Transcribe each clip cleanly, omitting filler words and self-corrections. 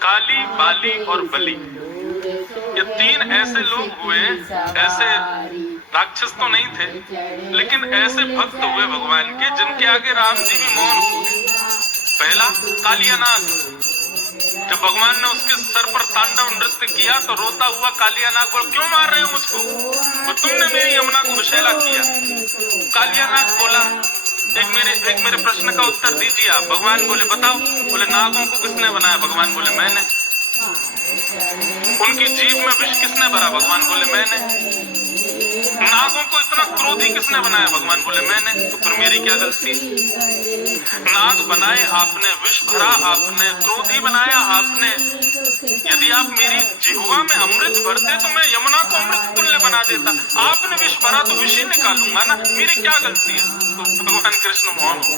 काली, बाली और बलि, ये तीन ऐसे लोग हुए, ऐसे राक्षस तो नहीं थे लेकिन ऐसे भक्त हुए भगवान के जिनके आगे राम जी भी मौन हो गए। पहला कालियानाग, जब भगवान ने उसके सर पर तांडव नृत्य किया तो रोता हुआ कालियानाग बोला, क्यों मार रहे हो मुझको, तो तुमने मेरी यमुना को विषैला किया। कालियानाग बोला, एक मेरे प्रश्न का उत्तर दीजिए आप। भगवान बोले बताओ। बोले नागों को किसने बनाया? भगवान बोले मैंने। उनकी जीभ में विष किसने भरा? भगवान बोले मैंने। नागों को इतना क्रोधी किसने बनाया? भगवान बोले मैंने। तो फिर मेरी क्या गलती? नाग बनाए आपने, विष भरा आपने, क्रोधी बनाया आपने। यदि आप मेरी जिह्वा में अमृत भरते तो मैं यमुना को अमृत तुल्य बना देता। आपने विष भरा तो विष ही निकालूंगा ना, मेरी क्या गलती है? तो भगवान कृष्ण मौन हो,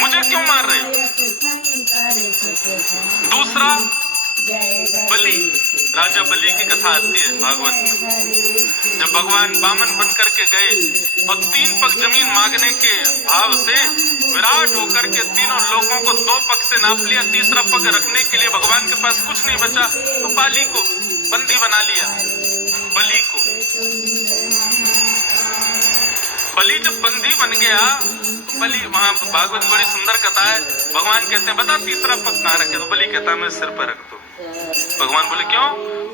मुझे क्यों मार रहे हो? दूसरा बलि, राजा बलि की कथा आती है भागवत में। जब भगवान बामन बनकर के गए और 3 पग जमीन मांगने के भाव से विराट होकर के तीनों लोगों को 2 पग से नाप लिया, तीसरा पग रखने के लिए भगवान के पास कुछ नहीं बचा तो बाली को बंदी बना लिया। बलि को, बलि जब बंदी बन गया तो बलि, वहां भागवत बड़ी सुंदर कथा है। भगवान कहते हैं बता तीसरा पग कहाँ रखे? तो बलि कहता है मैं सिर पर रख दो। भगवान बोले क्यों?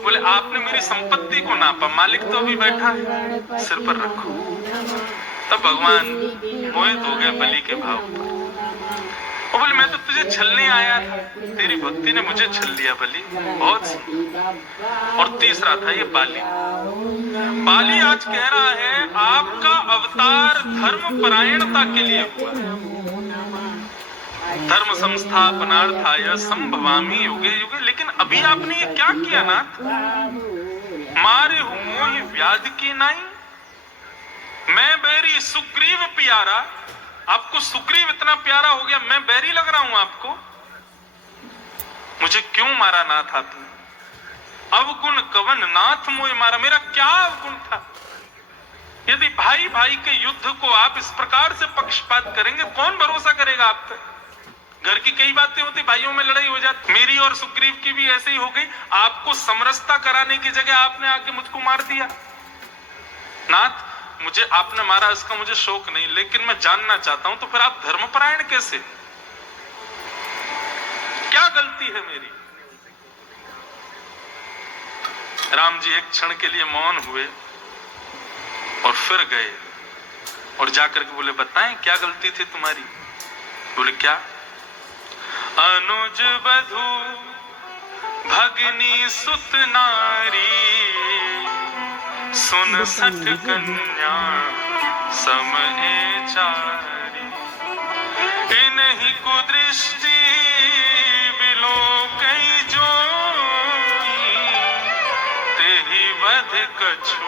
बोले आपने मेरी संपत्ति को नापा, मालिक तो अभी बैठा है, सिर पर रखो। तब भगवान मोहित हो गए बलि के भाव पर। और बोले मैं तो तुझे छलने आया था, तेरी भक्ति ने मुझे छल लिया बलि, बहुत। और तीसरा था ये बाली। बाली आज कह रहा है आपका अवतार धर्म परायणता के लिए हुआ, धर्म संस्थापनार्थाय संभवामि युगे युगे। लेकिन अभी आपने ये क्या किया नाथ? मारे मोहि व्याध की नाई, मैं बैरी सुग्रीव प्यारा। आपको सुग्रीव इतना प्यारा हो गया, मैं बैरी लग रहा हूं आपको? मुझे क्यों मारा नाथ आपने? अवगुण कवन नाथ मोहि मारा, मेरा क्या अवगुण था? यदि भाई भाई के युद्ध को आप इस प्रकार से पक्षपात करेंगे, कौन भरोसा करेगा आप पे? घर की कई बातें होती, भाइयों में लड़ाई हो जाती, मेरी और सुग्रीव की भी ऐसे ही हो गई। आपको समरसता कराने की जगह आपने आके मुझको मार दिया। नाथ मुझे आपने मारा, इसका मुझे शौक नहीं, लेकिन मैं जानना चाहता हूं तो फिर आप धर्मपरायण कैसे? क्या गलती है मेरी? राम जी एक क्षण के लिए मौन हुए और फिर गए और जाकर के बोले बताएं क्या गलती थी तुम्हारी? बोले क्या? अनुज बधू भगनी सुत नारी, सुन सठ कन्या समय चारी। इन्हीं कुदृष्टि बिलो कई जोई, तेहि वध कछु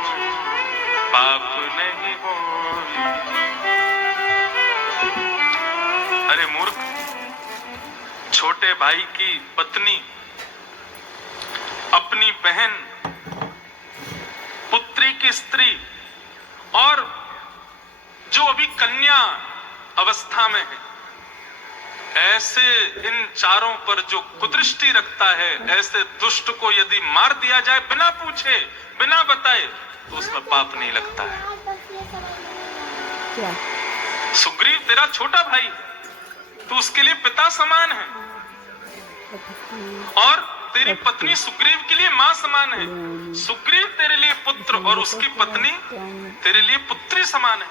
पाप नहीं होई। अरे मूर्ख, छोटे भाई की पत्नी अपनी बहन, पुत्री की स्त्री और जो अभी कन्या अवस्था में है, ऐसे इन चारों पर जो कुदृष्टि रखता है, ऐसे दुष्ट को यदि मार दिया जाए बिना पूछे बिना बताए तो उसमें पाप नहीं लगता है। क्या? सुग्रीव तेरा छोटा भाई, तो उसके लिए पिता समान है और तेरी पत्नी सुग्रीव के लिए मां समान है। सुग्रीव तेरे लिए पुत्र और उसकी पत्नी तेरे लिए पुत्री समान है।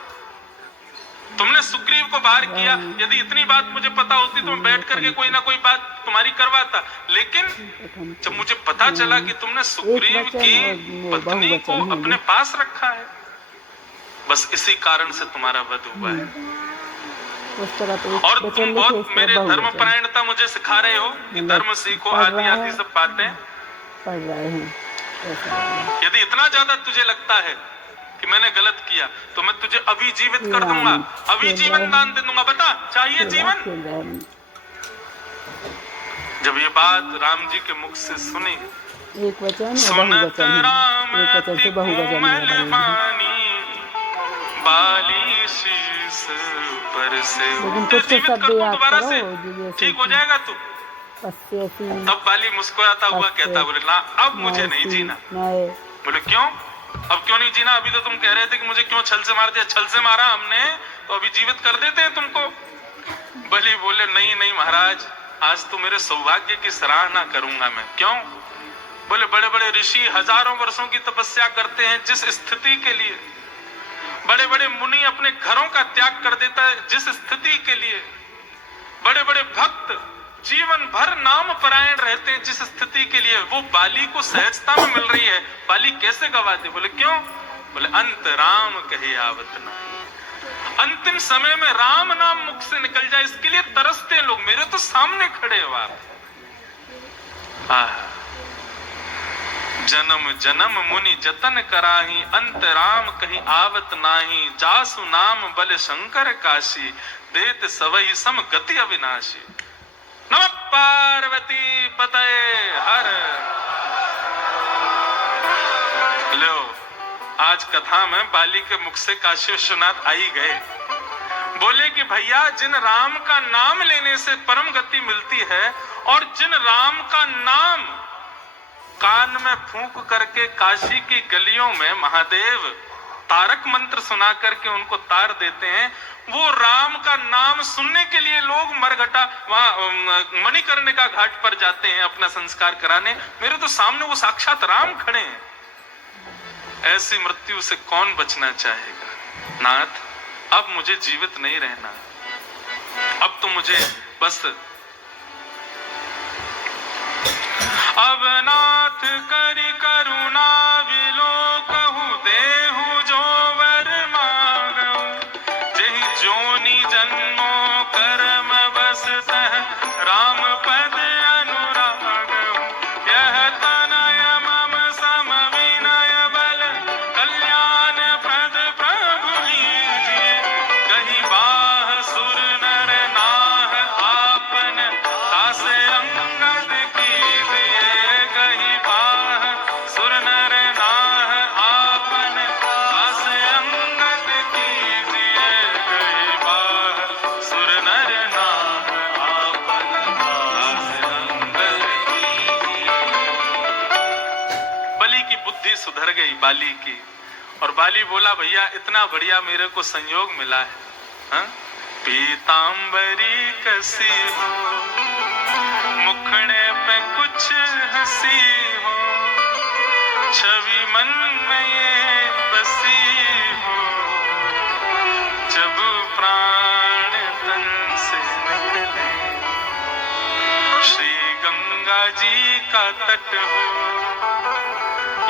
तुमने सुग्रीव को बाहर किया, यदि इतनी बात मुझे पता होती तो मैं बैठ करके कोई ना कोई बात तुम्हारी करवाता, लेकिन जब मुझे पता चला कि तुमने सुग्रीव की पत्नी को अपने पास रखा है, बस इसी कारण से तुम्हारा वध हुआ है। और तुम बहुत मेरे धर्मपरायणता मुझे सिखा रहे हो कि धर्म सीखो, आदि आदि सब बातें पढ़ रहे हैं। यदि इतना ज्यादा तुझे लगता है कि मैंने गलत किया तो मैं तुझे अभी जीवित कर दूंगा, अभी जीवन दान दे दूंगा। बता चाहिए जीवन? जब ये बात राम जी के मुख से सुनी, सुनत राम अति कोमल वाणी, बाली शीस पर से। जीवित कर दूं दोबारा से, ठीक हो जाएगा तू। तब बाली मुस्कुराता हुआ कहता, बोले ना अब मुझे नहीं जीना। बोले क्यों, अब क्यों नहीं जीना? अभी तो तुम कह रहे थे कि मुझे क्यों छल से मार दिया। छल से मारा हमने तो अभी जीवित कर देते हैं तुमको। बलि बोले नहीं नहीं महाराज, आज तो मेरे सौभाग्य की सराहना करूंगा मैं। क्यों? बोले बड़े बड़े ऋषि हजारों वर्षों की तपस्या करते हैं जिस स्थिति के लिए, बड़े बड़े मुनि अपने घरों का त्याग कर देता है जिस स्थिति के लिए, बड़े बड़े भक्त जीवन भर नाम परायण रहते हैं जिस स्थिति के लिए, वो बाली को सहजता में मिल रही है। बाली कैसे गवा दे? बोले क्यों? बोले अंत राम कहे आवत नहीं। अंतिम समय में राम नाम मुख से निकल जाए इसके लिए तरसते हैं लोग। मेरे तो सामने खड़े हो आप। जन्म जन्म मुनि जतन कराही, अंत राम कहीं आवत नाही। जासु नाम बल शंकर काशी, देत सवई सम गति अविनाशी। नमः पार्वती पतये हर। लो, आज कथा में बाली के मुख से काशी विश्वनाथ आई गए। बोले कि भैया जिन राम का नाम लेने से परम गति मिलती है और जिन राम का नाम कान में फूंक करके काशी की गलियों में महादेव तारक मंत्र सुना करके उनको तार देते हैं, वो राम का नाम सुनने के लिए लोग मरघटा वहां मणिकर्णिका घाट पर जाते हैं अपना संस्कार कराने। मेरे तो सामने वो साक्षात राम खड़े हैं। ऐसी मृत्यु से कौन बचना चाहेगा? नाथ अब मुझे जीवित नहीं रहना, अब तो मुझे बस अब नाथ करि करुणा विलोकहु, देहु जो वर मांगहु। जेहि जोनि जन्मो कर्म बस तह, राम पद अनुरागहु। यह तनय मम सम विनय बल, कल्याण प्रद प्रभु लीजिए। कहीं बाह सुर नर नाह आपन, तासे अंगद कीजिए। कहीं बाह सुर नर नाह आपन, तासे अंगद कीजिए। कहीं बाह सुर नर नाह आपन, तासे अंगद कीजिए। बलि की बुद्धि सुधर गई बाली की, और बाली बोला भैया इतना बढ़िया मेरे को संयोग मिला है। हा? पीतांबरी कसी हो, मुखड़े पे कुछ हंसी हो। छवि मन में ये बसी हो, जब प्राण तन से निकले। श्री गंगा जी का तट हो,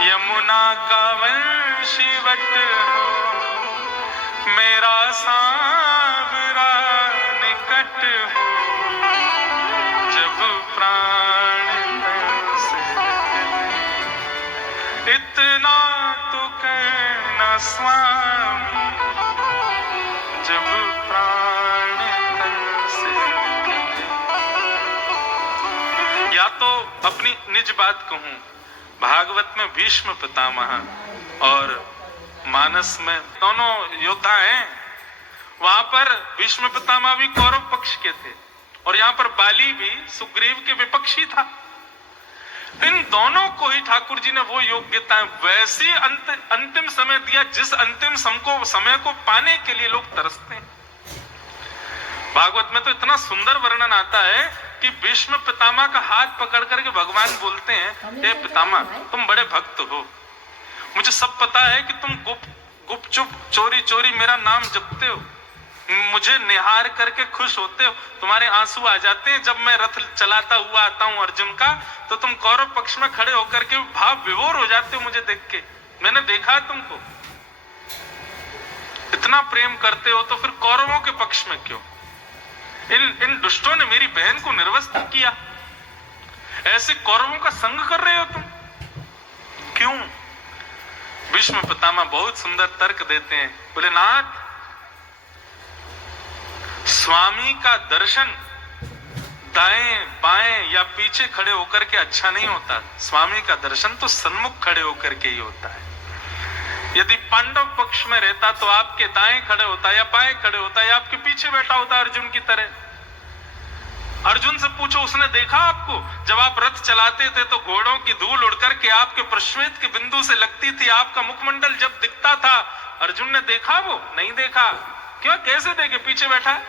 यमुना का वंशीवट हो। मेरा सांवरा निकट हो, जब प्राण तन से निकले। इतना तो कहना स्वामी, जब प्राण तन से निकले। या तो अपनी निज बात कहूं, भागवत में भीष्म पितामह और मानस में दोनों योद्धा हैं। वहां पर भीष्म पितामह भी कौरव पक्ष के थे और यहाँ पर बाली भी सुग्रीव के विपक्षी था। इन दोनों को ही ठाकुर जी ने वो योग्यता वैसी अंतिम समय दिया जिस अंतिम समय को पाने के लिए लोग तरसते हैं। भागवत में तो इतना सुंदर वर्णन आता है कि भीष्म पितामह का हाथ पकड़ करके भगवान बोलते हैं, हे पितामह तुम बड़े भक्त हो, मुझे सब पता है कि तुम गुपचुप चोरी चोरी मेरा नाम जपते हो, मुझे निहार करके खुश होते हो, तुम्हारे आंसू आ जाते हैं जब मैं रथ चलाता हुआ आता हूं अर्जुन का, तो तुम कौरव पक्ष में खड़े होकर के भाव विभोर हो जाते हो मुझे देख के। मैंने देखा है तुमको, इतना प्रेम करते हो तो फिर कौरवों के पक्ष में क्यों? इन दुष्टों ने मेरी बहन को निर्वस्त्र किया, ऐसे कौरवों का संग कर रहे हो तुम क्यों? भीष्म पितामह बहुत सुंदर तर्क देते हैं। बोले नाथ, स्वामी का दर्शन दाएं बाएं या पीछे खड़े होकर के अच्छा नहीं होता। स्वामी का दर्शन तो सन्मुख खड़े होकर के ही होता है। यदि पांडव पक्ष में रहता तो आपके दाएं खड़े होता या बाएं खड़े होता या आपके पीछे बैठा होता अर्जुन की तरह। अर्जुन से पूछो, उसने देखा आपको? जब आप रथ चलाते थे तो घोड़ों की धूल उड़कर के आपके प्रश्वेत के बिंदु से लगती थी, आपका मुखमंडल जब दिखता था, अर्जुन ने देखा? वो नहीं देखा। क्यों? कैसे देखे? पीछे बैठा है।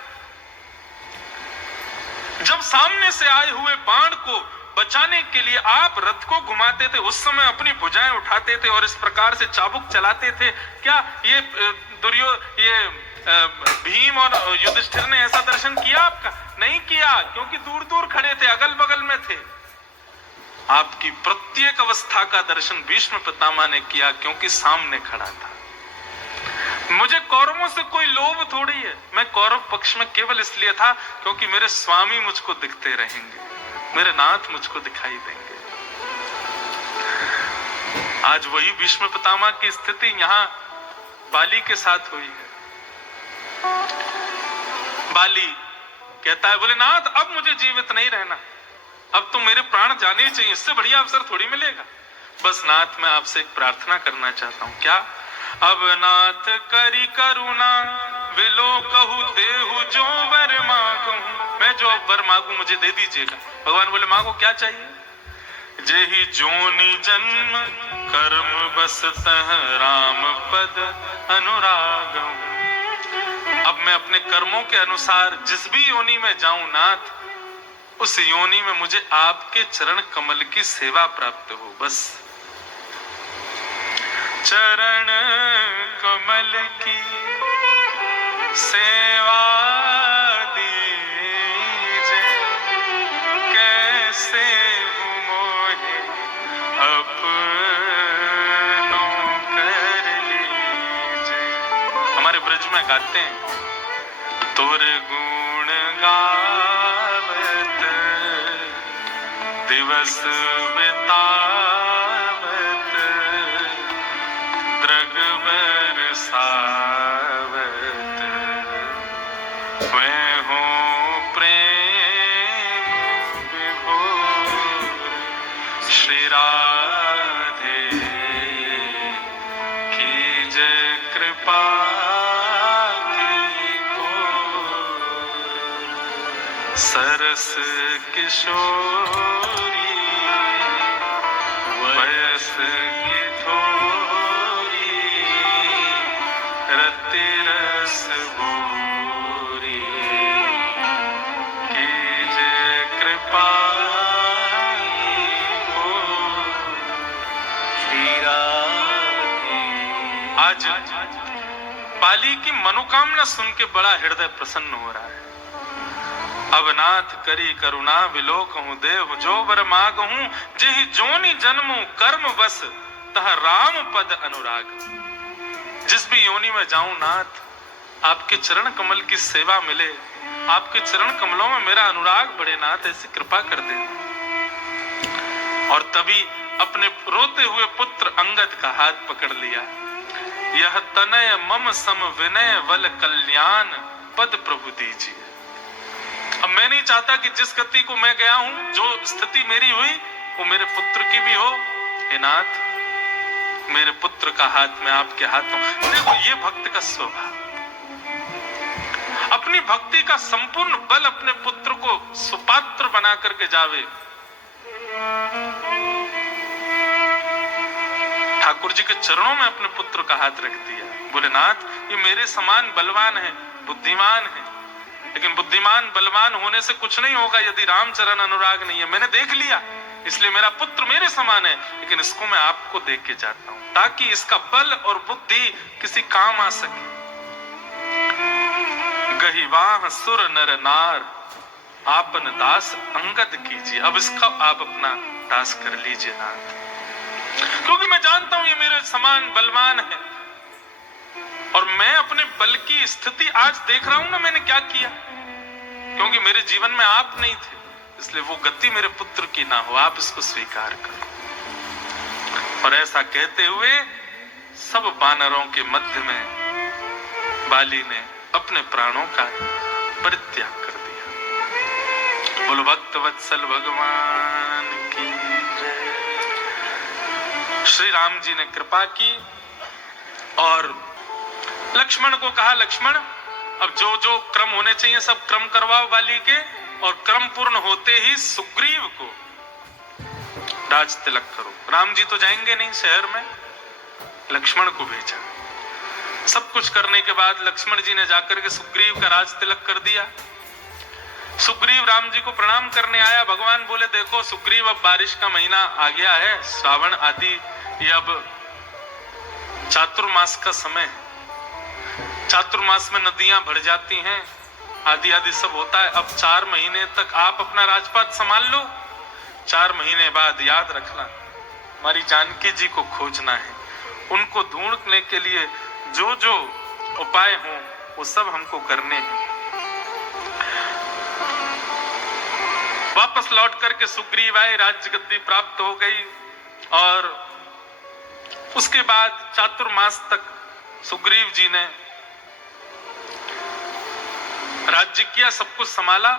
जब सामने से आए हुए बाण को बचाने के लिए आप रथ को घुमाते थे, उस समय अपनी भुजाएं उठाते थे और इस प्रकार से चाबुक चलाते थे। क्या ये भीम और युधिष्ठिर ने ऐसा दर्शन किया आपका? नहीं किया, क्योंकि दूर दूर खड़े थे, अगल बगल में थे। आपकी प्रत्येक अवस्था का दर्शन भीष्म पितामह ने किया, क्योंकि सामने खड़ा था। मुझे कौरवों से कोई लोभ थोड़ी है, मैं कौरव पक्ष में केवल इसलिए था क्योंकि मेरे स्वामी मुझको दिखते रहेंगे, मेरे नाथ मुझको दिखाई देंगे। आज वही भीष्म पितामह की स्थिति यहां बाली के साथ हुई है। बाली कहता है, बोले नाथ अब मुझे जीवित नहीं रहना, अब तो मेरे प्राण जाने ही चाहिए, इससे बढ़िया अवसर थोड़ी मिलेगा। बस नाथ मैं आपसे एक प्रार्थना करना चाहता हूं। क्या? अब नाथ करी करुणा विलो कहू देहु जो वर मांगू, मैं जो वर मांगू मुझे दे दीजिएगा। भगवान बोले मांगो, क्या चाहिए? जेहि जोनि जन्म कर्म बसतः राम पद अनुराग। अब मैं अपने कर्मों के अनुसार जिस भी योनि में जाऊं नाथ, उस योनि में मुझे आपके चरण कमल की सेवा प्राप्त हो। बस चरण कमल की सेवा दीजे, कैसे मोहे अपनों कर लीजे। हमारे ब्रज में गाते हैं, तोर गुण गावत दिवस बितावत द्रग बरसावत, मैं हूँ प्रेम विभोर श्री राधे की जय कृपा की कोर। सरस किशोरी वयस की थोरी, रति रस भूरी की जय कृपा आज बाली की मनोकामना सुन के बड़ा हृदय प्रसन्न हो रहा है। अब नाथ करी करुणा विलोक हूं देहु जो वर माग हूं, जेहि जोनि जन्मू कर्म बस तह राम पद अनुराग। जिस भी योनि में जाऊं नाथ, आपके चरण कमल की सेवा मिले, आपके चरण कमलों में मेरा अनुराग बढ़े नाथ, ऐसी कृपा कर दे। और तभी अपने रोते हुए पुत्र अंगद का हाथ पकड़ लिया। यह तनय मम सम विनय वल कल्याण पद प्रभु दीजिए। अब मैं नहीं चाहता कि जिस गति को मैं गया हूं, जो स्थिति मेरी हुई, वो मेरे पुत्र की भी हो। हे नाथ, मेरे पुत्र का हाथ मैं आपके हाथों। देखो ये भक्त का स्वभाव, अपनी भक्ति का संपूर्ण बल अपने पुत्र को सुपात्र बना करके जावे। ठाकुर जी के चरणों में अपने पुत्र का हाथ रख दिया। बोले नाथ, ये मेरे समान बलवान है, बुद्धिमान है, लेकिन बुद्धिमान बलवान होने से कुछ नहीं होगा यदि रामचरण अनुराग नहीं है। मैंने देख लिया, इसलिए मेरा पुत्र मेरे समान है, लेकिन इसको मैं आपको देख के जाता हूं, ताकि इसका बल और बुद्धि किसी काम आ सके। गहिवाह सुर नर नार आपन दास अंगद कीजिए। अब इसका आप अपना दास कर लीजिए नाथ, क्योंकि मैं जानता हूं ये मेरे समान बलवान है, और मैं अपने बल की स्थिति आज देख रहा हूं ना, मैंने क्या किया। क्योंकि मेरे जीवन में आप नहीं थे, इसलिए वो गति मेरे पुत्र की ना हो, आप इसको स्वीकार करो। और ऐसा कहते हुए सब वानरों के मध्य में बाली ने अपने प्राणों का परित्याग कर दिया। बोलो भक्त वत्सल भगवान की जय। श्री राम जी ने कृपा की और लक्ष्मण को कहा, लक्ष्मण अब जो जो क्रम होने चाहिए सब क्रम करवाओ बाली के, और क्रम पूर्ण होते ही सुग्रीव को राज तिलक करो। राम जी तो जाएंगे नहीं शहर में, लक्ष्मण को भेजा। सब कुछ करने के बाद लक्ष्मण जी ने जाकर के सुग्रीव का राज तिलक कर दिया। सुग्रीव राम जी को प्रणाम करने आया। भगवान बोले देखो सुग्रीव, अब बारिश का महीना आ गया है, श्रावण आदि, ये अब चातुर्मास का समय है। चातुर्मास में नदियां भर जाती हैं, आदि आदि सब होता है। अब 4 महीने तक आप अपना राजपाट संभाल लो, 4 महीने बाद याद रखना हमारी जानकी जी को खोजना है। उनको ढूंढने के लिए जो जो उपाय हो वो सब हमको करने हैं। वापस लौट करके सुग्रीव आए, राज्य गद्दी प्राप्त हो गई और उसके बाद चातुर्मास तक सुग्रीव जी ने राज्य किया, सब कुछ संभाला।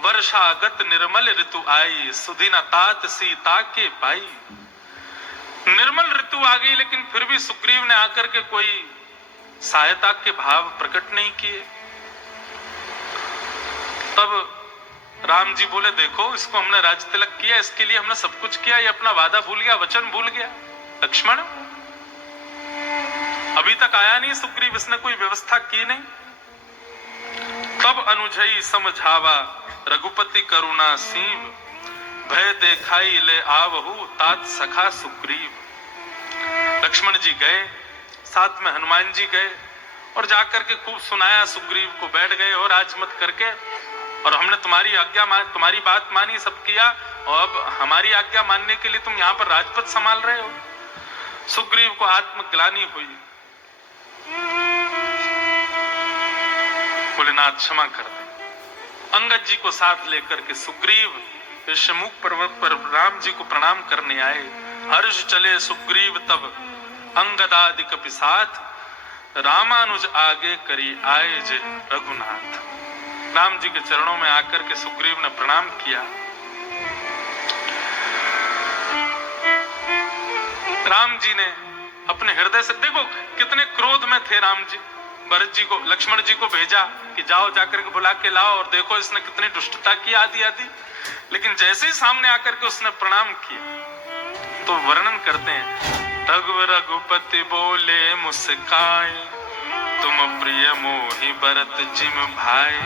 वर्षागत निर्मल ऋतु आई, सुदिन तात सीता के पाई। निर्मल ऋतु आ गई, लेकिन फिर भी सुग्रीव ने आकर के कोई सहायता के भाव प्रकट नहीं किए। तब राम जी बोले देखो इसको हमने राज तिलक किया, इसके लिए हमने सब कुछ किया, ये अपना वादा भूल गया, वचन भूल गया। लक्ष्मण अभी तक आया नहीं सुग्रीव, इसने कोई व्यवस्था की नहीं। तब अनुजई समझावा रघुपति करुणा सीव, भय देखाई ले आवहु तात सखा सुग्रीव। लक्ष्मण जी गए, साथ में हनुमान जी गए और जाकर के खूब सुनाया सुग्रीव को। बैठ गए और आज मत करके, और हमने तुम्हारी आज्ञा तुम्हारी बात मानी, सब किया, और अब हमारी आज्ञा मानने के लिए तुम यहाँ पर राजपद संभाल रहे हो। सुग्रीव को आत्मग्लानि हुई, भोलेनाथ क्षमा कर दे। अंगद जी को साथ लेकर के सुग्रीव ऋषमुख पर्वत पर राम जी को प्रणाम करने आए। हर्ष चले सुग्रीव तब अंगदादि कपि साथ, रामानुज आगे करी आए जे रघुनाथ। राम जी के चरणों में आकर के सुग्रीव ने प्रणाम किया। राम जी ने अपने हृदय से, देखो कितने क्रोध में थे राम जी, भरत जी को, लक्ष्मण जी को भेजा कि जाओ जाकर के बुला के लाओ, और देखो इसने कितनी दुष्टता की आदि आदि। लेकिन जैसे ही सामने आकर के उसने प्रणाम किया तो वर्णन करते हैं, रघुपति बोले मुस्काए, तुम प्रिय मोहि भरत जिम भाई।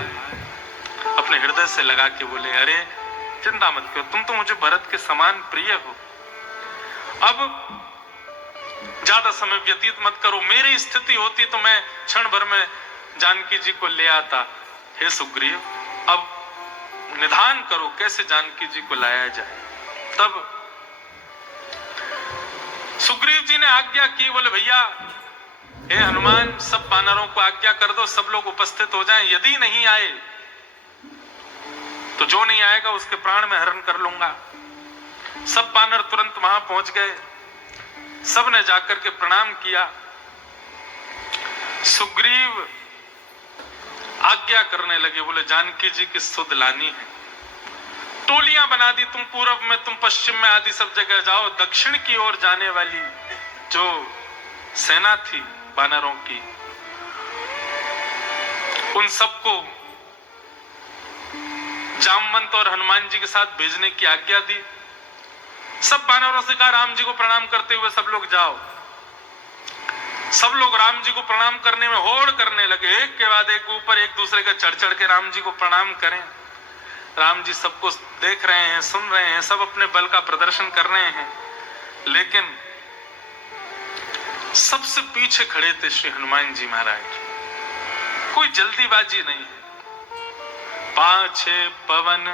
अपने हृदय से लगा के बोले अरे चिंता मत करो, तुम तो मुझे भरत के समान प्रिय हो। अब ज्यादा समय व्यतीत मत करो, मेरी स्थिति होती तो मैं क्षण भर में जानकी जी को ले आता। हे सुग्रीव, अब निधान करो कैसे जानकी जी को लाया जाए। तब सुग्रीव जी ने आज्ञा की, बोले भैया हे हनुमान, सब वानरों को आज्ञा कर दो, सब लोग उपस्थित हो जाएं। यदि नहीं आए तो जो नहीं आएगा उसके प्राण में हरण कर लूंगा। सब वानर तुरंत वहां पहुंच गए, सब ने जाकर के प्रणाम किया। सुग्रीव आज्ञा करने लगे, बोले जानकी जी की सुध लानी है। टोलियां बना दी, तुम पूर्व में, तुम पश्चिम में, आदि सब जगह जाओ। दक्षिण की ओर जाने वाली जो सेना थी वानरों की, उन सबको जामवंत और हनुमान जी के साथ भेजने की आज्ञा दी। सब वानरों से कहा राम जी को प्रणाम करते हुए सब लोग जाओ। सब लोग राम जी को प्रणाम करने में होड़ करने लगे, एक के बाद एक ऊपर एक दूसरे का चढ़ चढ़ के राम जी को प्रणाम करें। राम जी सबको देख रहे हैं, सुन रहे हैं, सब अपने बल का प्रदर्शन कर रहे हैं, लेकिन सबसे पीछे खड़े थे श्री हनुमान जी महाराज। कोई जल्दीबाजी नहीं है। पाछे पवन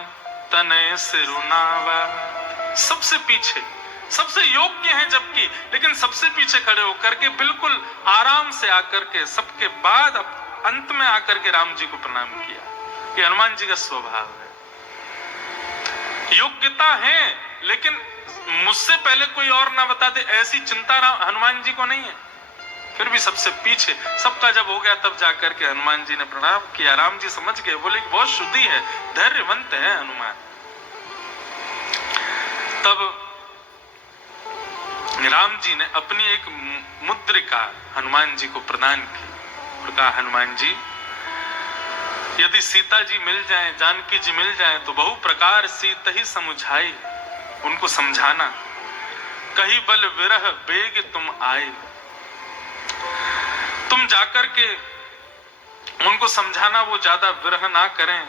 तनय सिरुनावा, सबसे पीछे, सबसे योग्य हैं जबकि, लेकिन सबसे पीछे खड़े होकर के बिल्कुल आराम से आकर के सबके बाद अंत में आकर के राम जी को प्रणाम किया। ये हनुमान जी का स्वभाव है। योग्यता है, लेकिन मुझसे पहले कोई और ना बता दे ऐसी चिंता हनुमान जी को नहीं है। फिर भी सबसे पीछे, सबका जब हो गया तब जाकर के हनुमान जी ने प्रणाम किया। राम जी समझ गए, बोले बहुत शुद्धि है, धैर्यवंत है हनुमान। तब राम जी ने अपनी एक मुद्रिका हनुमान जी को प्रदान की और कहा हनुमान जी यदि सीता जी मिल जाएं, जानकी जी मिल जाएं, तो बहु प्रकार सीत ही समुझाई, उनको समझाना, कही बल विरह बेग तुम आए। तुम जाकर के उनको समझाना वो ज्यादा विरह ना करें।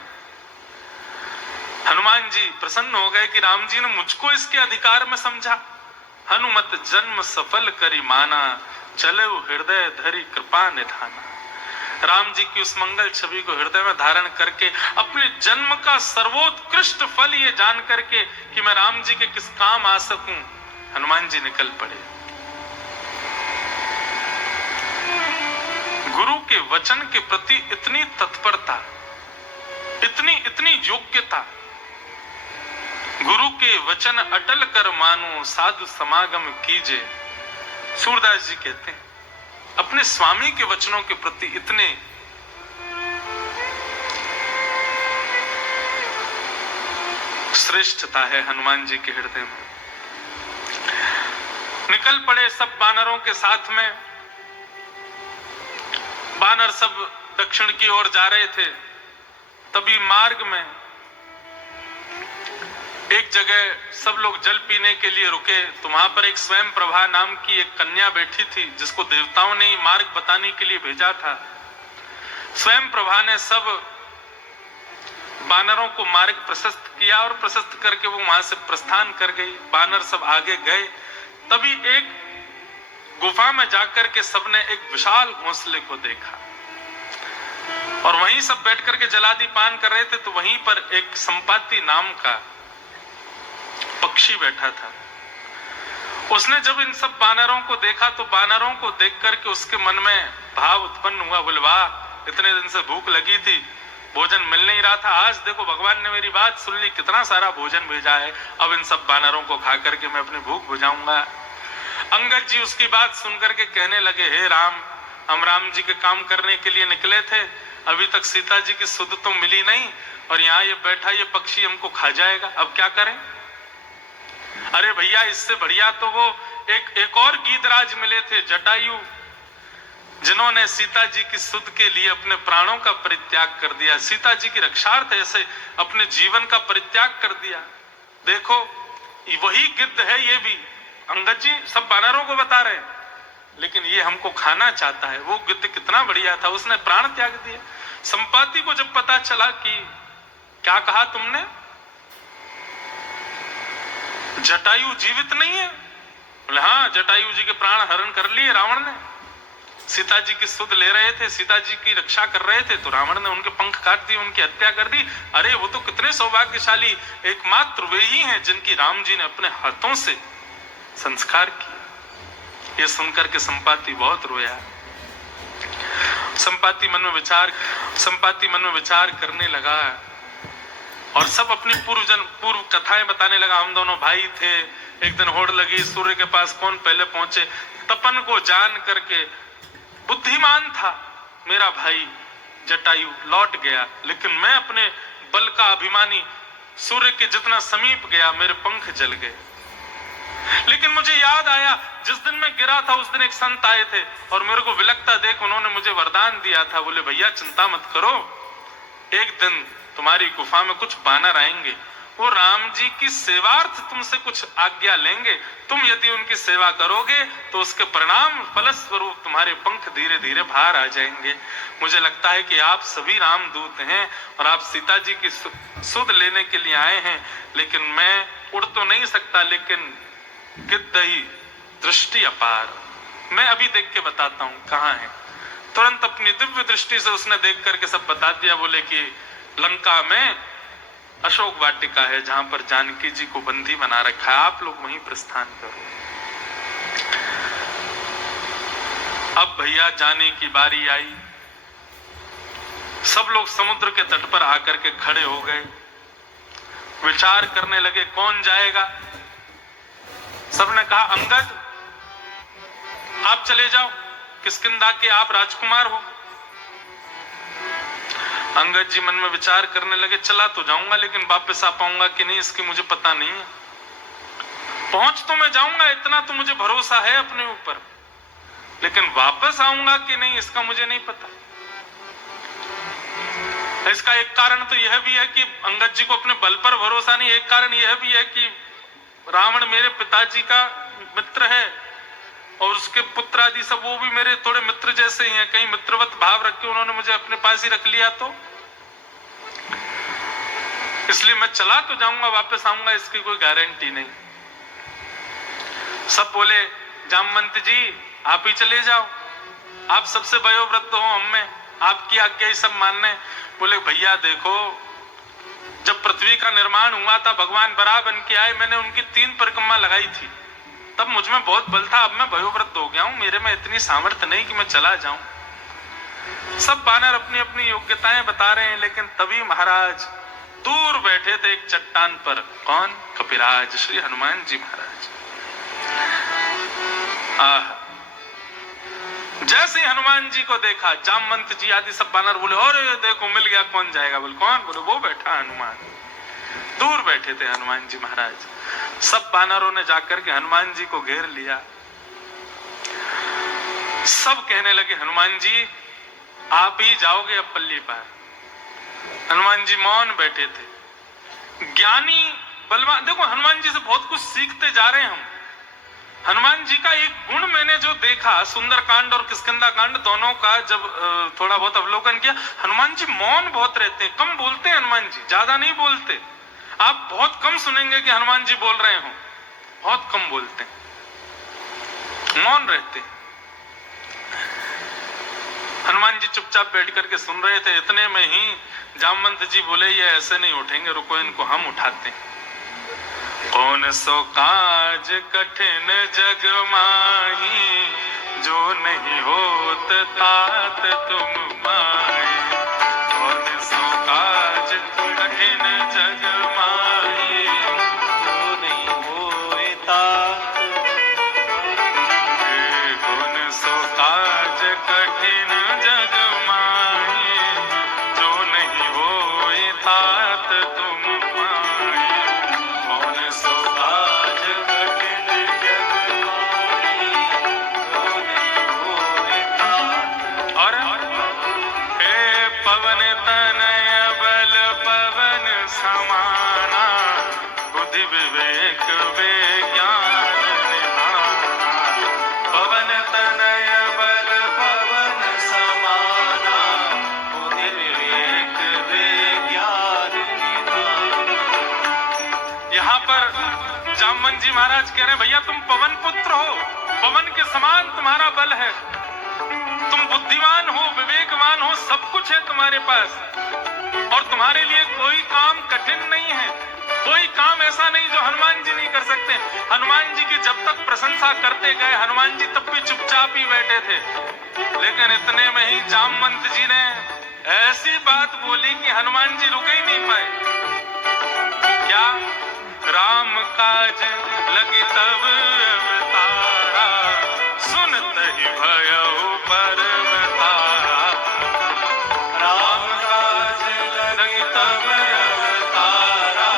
हनुमान जी प्रसन्न हो गए कि राम जी ने मुझको इसके अधिकार में समझा। हनुमत जन्म सफल करी माना, चले हृदय धरी कृपा निधाना। राम जी की उस मंगल छवि को हृदय में धारण करके अपने जन्म का सर्वोत्कृष्ट फल ये जान करके कि मैं राम जी के किस काम आ सकूं, हनुमान जी निकल पड़े। गुरु के वचन के प्रति इतनी तत्परता, इतनी योग्यता। गुरु के वचन अटल कर मानो, साधु समागम कीजे। सूरदास जी कहते हैं अपने स्वामी के वचनों के प्रति इतने श्रेष्ठता है हनुमान जी के हृदय में। निकल पड़े सब वानरों के साथ में। वानर सब दक्षिण की ओर जा रहे थे। तभी मार्ग में एक जगह सब लोग जल पीने के लिए रुके, तो वहां पर एक स्वयं प्रभा नाम की एक कन्या बैठी थी, जिसको देवताओं ने मार्ग बताने के लिए भेजा था। स्वयं प्रभा ने सब वानरों को मार्ग प्रशस्त किया और प्रशस्त करके वो वहां से प्रस्थान कर गई। वानर सब आगे गए। तभी एक गुफा में जाकर के सबने एक विशाल घोंसले को देखा और वहीं सब बैठ करके जलादि पान कर रहे थे। तो वहीं पर एक संपाति नाम का पक्षी बैठा था। उसने जब इन सब वानरों को देखा तो वानरों को देख करके उसके मन में भाव उत्पन्न हुआ, बोले वाह, इतने दिन से भूख लगी थी, भोजन मिल नहीं रहा था, आज देखो भगवान ने मेरी बात सुन ली, कितना सारा भोजन भेजा है, अब इन सब वानरों को खा करके मैं अपनी भूख बुझाऊंगा। अंगद जी उसकी बात सुनकर के कहने लगे, हे राम, हम राम जी के काम करने के लिए निकले थे, अभी तक सीता जी की सुध तो मिली नहीं और यहाँ ये बैठा ये पक्षी हमको खा जाएगा, अब क्या करें। अरे भैया, इससे बढ़िया तो वो एक और गीतराज मिले थे, जटायु, जिन्होंने सीता जी की सुध के लिए अपने प्राणों का परित्याग कर दिया, सीता जी की रक्षार्थ ऐसे अपने जीवन का परित्याग कर दिया। देखो वही गिद्ध है ये भी। अंगद जी सब वानरों को बता रहे हैं, लेकिन ये हमको खाना चाहता है। वो गिद्ध कितना बढ़िया था, उसने प्राण त्याग दिया। संपाति को जब पता चला कि क्या कहा तुमने, जटायु जीवित नहीं है, बोले हाँ, जटायु जी के प्राण हरण कर लिए रावण ने। सीता जी की सुध ले रहे थे, सीता जी की रक्षा कर रहे थे, तो रावण ने उनके पंख काट दिए, उनकी हत्या कर दी। अरे वो तो कितने सौभाग्यशाली, एकमात्र वे ही हैं जिनकी राम जी ने अपने हाथों से संस्कार किया। ये सुनकर के संपाति बहुत रोया। संपाति मन में विचार करने लगा और सब अपनी पूर्व कथाएं बताने लगा। हम दोनों भाई थे, एक दिन होड़ लगी, सूर्य के पास कौन पहले पहुंचे। तपन को जान करके बुद्धिमान था मेरा भाई जटायु, लौट गया, लेकिन मैं अपने बल का अभिमानी, सूर्य के जितना समीप गया मेरे पंख जल गए। लेकिन मुझे याद आया, जिस दिन मैं गिरा था उस दिन एक संत आए थे और मेरे को विलकता देख उन्होंने मुझे वरदान दिया था। बोले भैया चिंता मत करो, एक दिन तुम्हारी गुफा में कुछ वानर आएंगे, वो राम जी की सेवार्थ तुमसे कुछ आज्ञा लेंगे, तुम यदि उनकी सेवा करोगे तो उसके परिणाम फलस्वरूप तुम्हारे पंख धीरे धीरे बाहर आ जाएंगे। मुझे लगता है कि आप सभी रामदूत हैं और आप सीता जी की सुध लेने के लिए आए हैं, लेकिन मैं उड़ तो नहीं सकता, लेकिन गिद्ध ही दृष्टि अपार, मैं अभी देख के बताता हूं कहाँ है। तुरंत अपनी दिव्य दृष्टि से उसने देख करके सब बता दिया। बोले कि लंका में अशोक वाटिका है जहां पर जानकी जी को बंदी बना रखा है, आप लोग वहीं प्रस्थान करो। अब भैया जाने की बारी आई। सब लोग समुद्र के तट पर आकर के खड़े हो गए, विचार करने लगे कौन जाएगा। सबने कहा अंगद आप चले जाओ, किष्किंधा के आप राजकुमार हो। अंगद जी मन में विचार करने लगे, चला तो जाऊंगा लेकिन वापस आ पाऊंगा कि नहीं इसकी मुझे पता नहीं है। पहुंच तो मैं जाऊंगा, इतना तो मुझे भरोसा है अपने ऊपर, लेकिन वापस आऊंगा कि नहीं इसका मुझे नहीं पता। इसका एक कारण तो यह भी है कि अंगद जी को अपने बल पर भरोसा नहीं, एक कारण यह भी है कि रावण मेरे पिताजी का मित्र है और उसके पुत्र आदि सब वो भी मेरे थोड़े मित्र जैसे ही हैं, कहीं मित्रवत भाव रख के उन्होंने मुझे अपने पास ही रख लिया तो इसलिए मैं चला तो जाऊंगा, वापस आऊंगा इसकी कोई गारंटी नहीं। सब बोले जामवंत जी आप ही चले जाओ, आप सबसे वयोवृद्ध हो, हम में आपकी आज्ञा ही सब मानने। बोले भैया देखो, जब पृथ्वी का निर्माण हुआ था भगवान बराह बन के आए, मैंने उनकी 3 परिक्रमा लगाई थी, तब मुझ में बहुत बल था, अब मैं वयोवृद्ध हो गया हूं, मेरे में इतनी सामर्थ्य नहीं कि मैं चला जाऊं। सब बानर अपनी अपनी योग्यताएं बता रहे हैं, लेकिन तभी महाराज दूर बैठे थे एक चट्टान पर। कौन? कपिराज, श्री हनुमान जी महाराज। जैसे ही हनुमान जी को देखा, जामवंत जी आदि सब बानर बोले और देखो मिल गया, कौन जाएगा? बोले कौन? बोले वो बैठा हनुमान। दूर बैठे थे हनुमान जी महाराज। सब बानरों ने जाकर के हनुमान जी को घेर लिया। सब कहने लगे हनुमान जी आप ही जाओगे अब पल्ली पार। हनुमान जी मौन बैठे थे। ज्ञानी बलवान, देखो हनुमान जी से बहुत कुछ सीखते जा रहे हैं हम। हनुमान जी का एक गुण मैंने जो देखा, सुंदरकांड और किष्किंधा कांड दोनों का जब थोड़ा बहुत अवलोकन किया, हनुमान जी मौन बहुत रहते हैं, कम बोलते हैं हनुमान जी, ज्यादा नहीं बोलते। आप बहुत कम सुनेंगे कि हनुमान जी बोल रहे हो, बहुत कम बोलते हैं, मौन रहते हैं। हनुमान जी चुपचाप बैठ करके सुन रहे थे। इतने में ही जामवंत जी बोले ये ऐसे नहीं उठेंगे, रुको इनको हम उठाते हैं। कौन सो काज कठिन जग माही, जो नहीं होत तात तुम माही। कौन सो काज कठिन जग माही, जो नहीं होए तात। कौन सो काज कठिन जग माही, जो नहीं होए तात तुम माही। कौन सो काज कठिन जग माही, जो नहीं होए तात। और हे पवन तनय बल पवन समाना, बुद्धि विवेक विज्ञान निधाना। पवन तनय बल पवन समाना, बुद्धि विवेक विज्ञान निधाना। यहाँ पर जामवंत जी महाराज कह रहे हैं भैया तुम पवन पुत्र हो, पवन के समान तुम्हारा बल है, तुम बुद्धिमान हो, विवेकवान हो, सब कुछ है तुम्हारे पास, और तुम्हारे लिए कोई काम कठिन नहीं है, कोई काम ऐसा नहीं जो हनुमान जी नहीं कर सकते। हनुमान जी की जब तक प्रशंसा करते गए, हनुमान जी तब भी चुपचाप ही बैठे थे, लेकिन इतने में ही जामवंत जी ने ऐसी बात बोली कि हनुमान जी रुके ही नहीं पाए। क्या? राम काज लगी तब अवतारा, सुनत ही भयउ परवतारा। राम काज लगी तब अवतारा,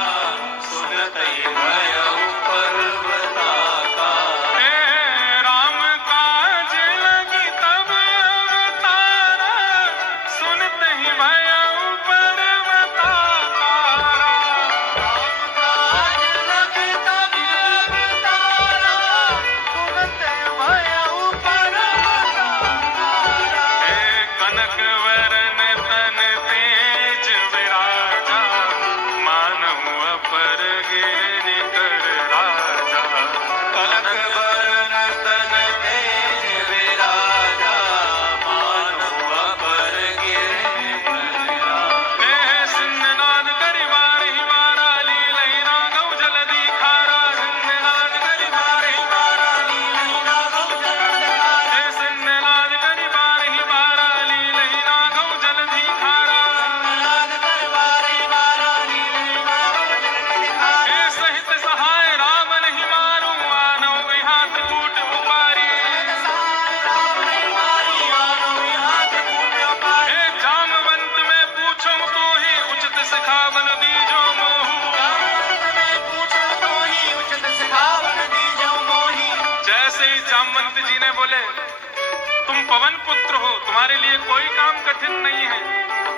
सुनत ही भयउ परवतारा। राम काज लगी तब अवतारा, सुनत ही भयउ परवतारा। जामवंत जी ने बोले तुम पवन पुत्र हो, तुम्हारे लिए कोई काम कठिन नहीं है,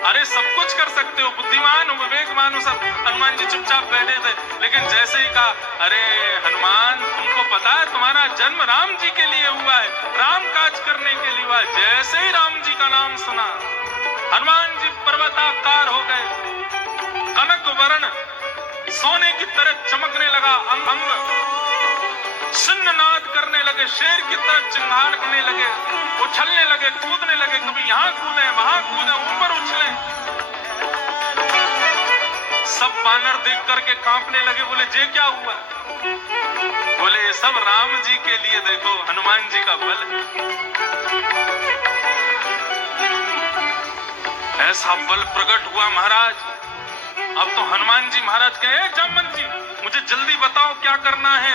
अरे सब कुछ कर सकते हो, बुद्धिमान हो, विवेकमान हो सब। हनुमान जी चुपचाप बैठे थे, लेकिन जैसे ही कहा, अरे हनुमान तुमको पता है तुम्हारा जन्म राम जी के लिए हुआ है, राम काज करने के लिए हुआ है। जैसे ही राम जी का नाम सुना, हनुमान जी पर्वताकार हो गए, कनक वर्ण सोने की तरह चमकने लगा, अंग अंग सिंहनाद करने लगे, शेर की तरह चिंगारने लगे, उछलने लगे, कूदने लगे, कभी यहाँ कूदे वहां कूदे, ऊपर उछले। सब वानर देख करके कांपने लगे, बोले ये क्या हुआ? बोले ये सब राम जी के लिए, देखो हनुमान जी का बल है। ऐसा बल प्रकट हुआ महाराज। अब तो हनुमान जी महाराज कहे, जामवंत जी मुझे जल्दी बताओ क्या करना है,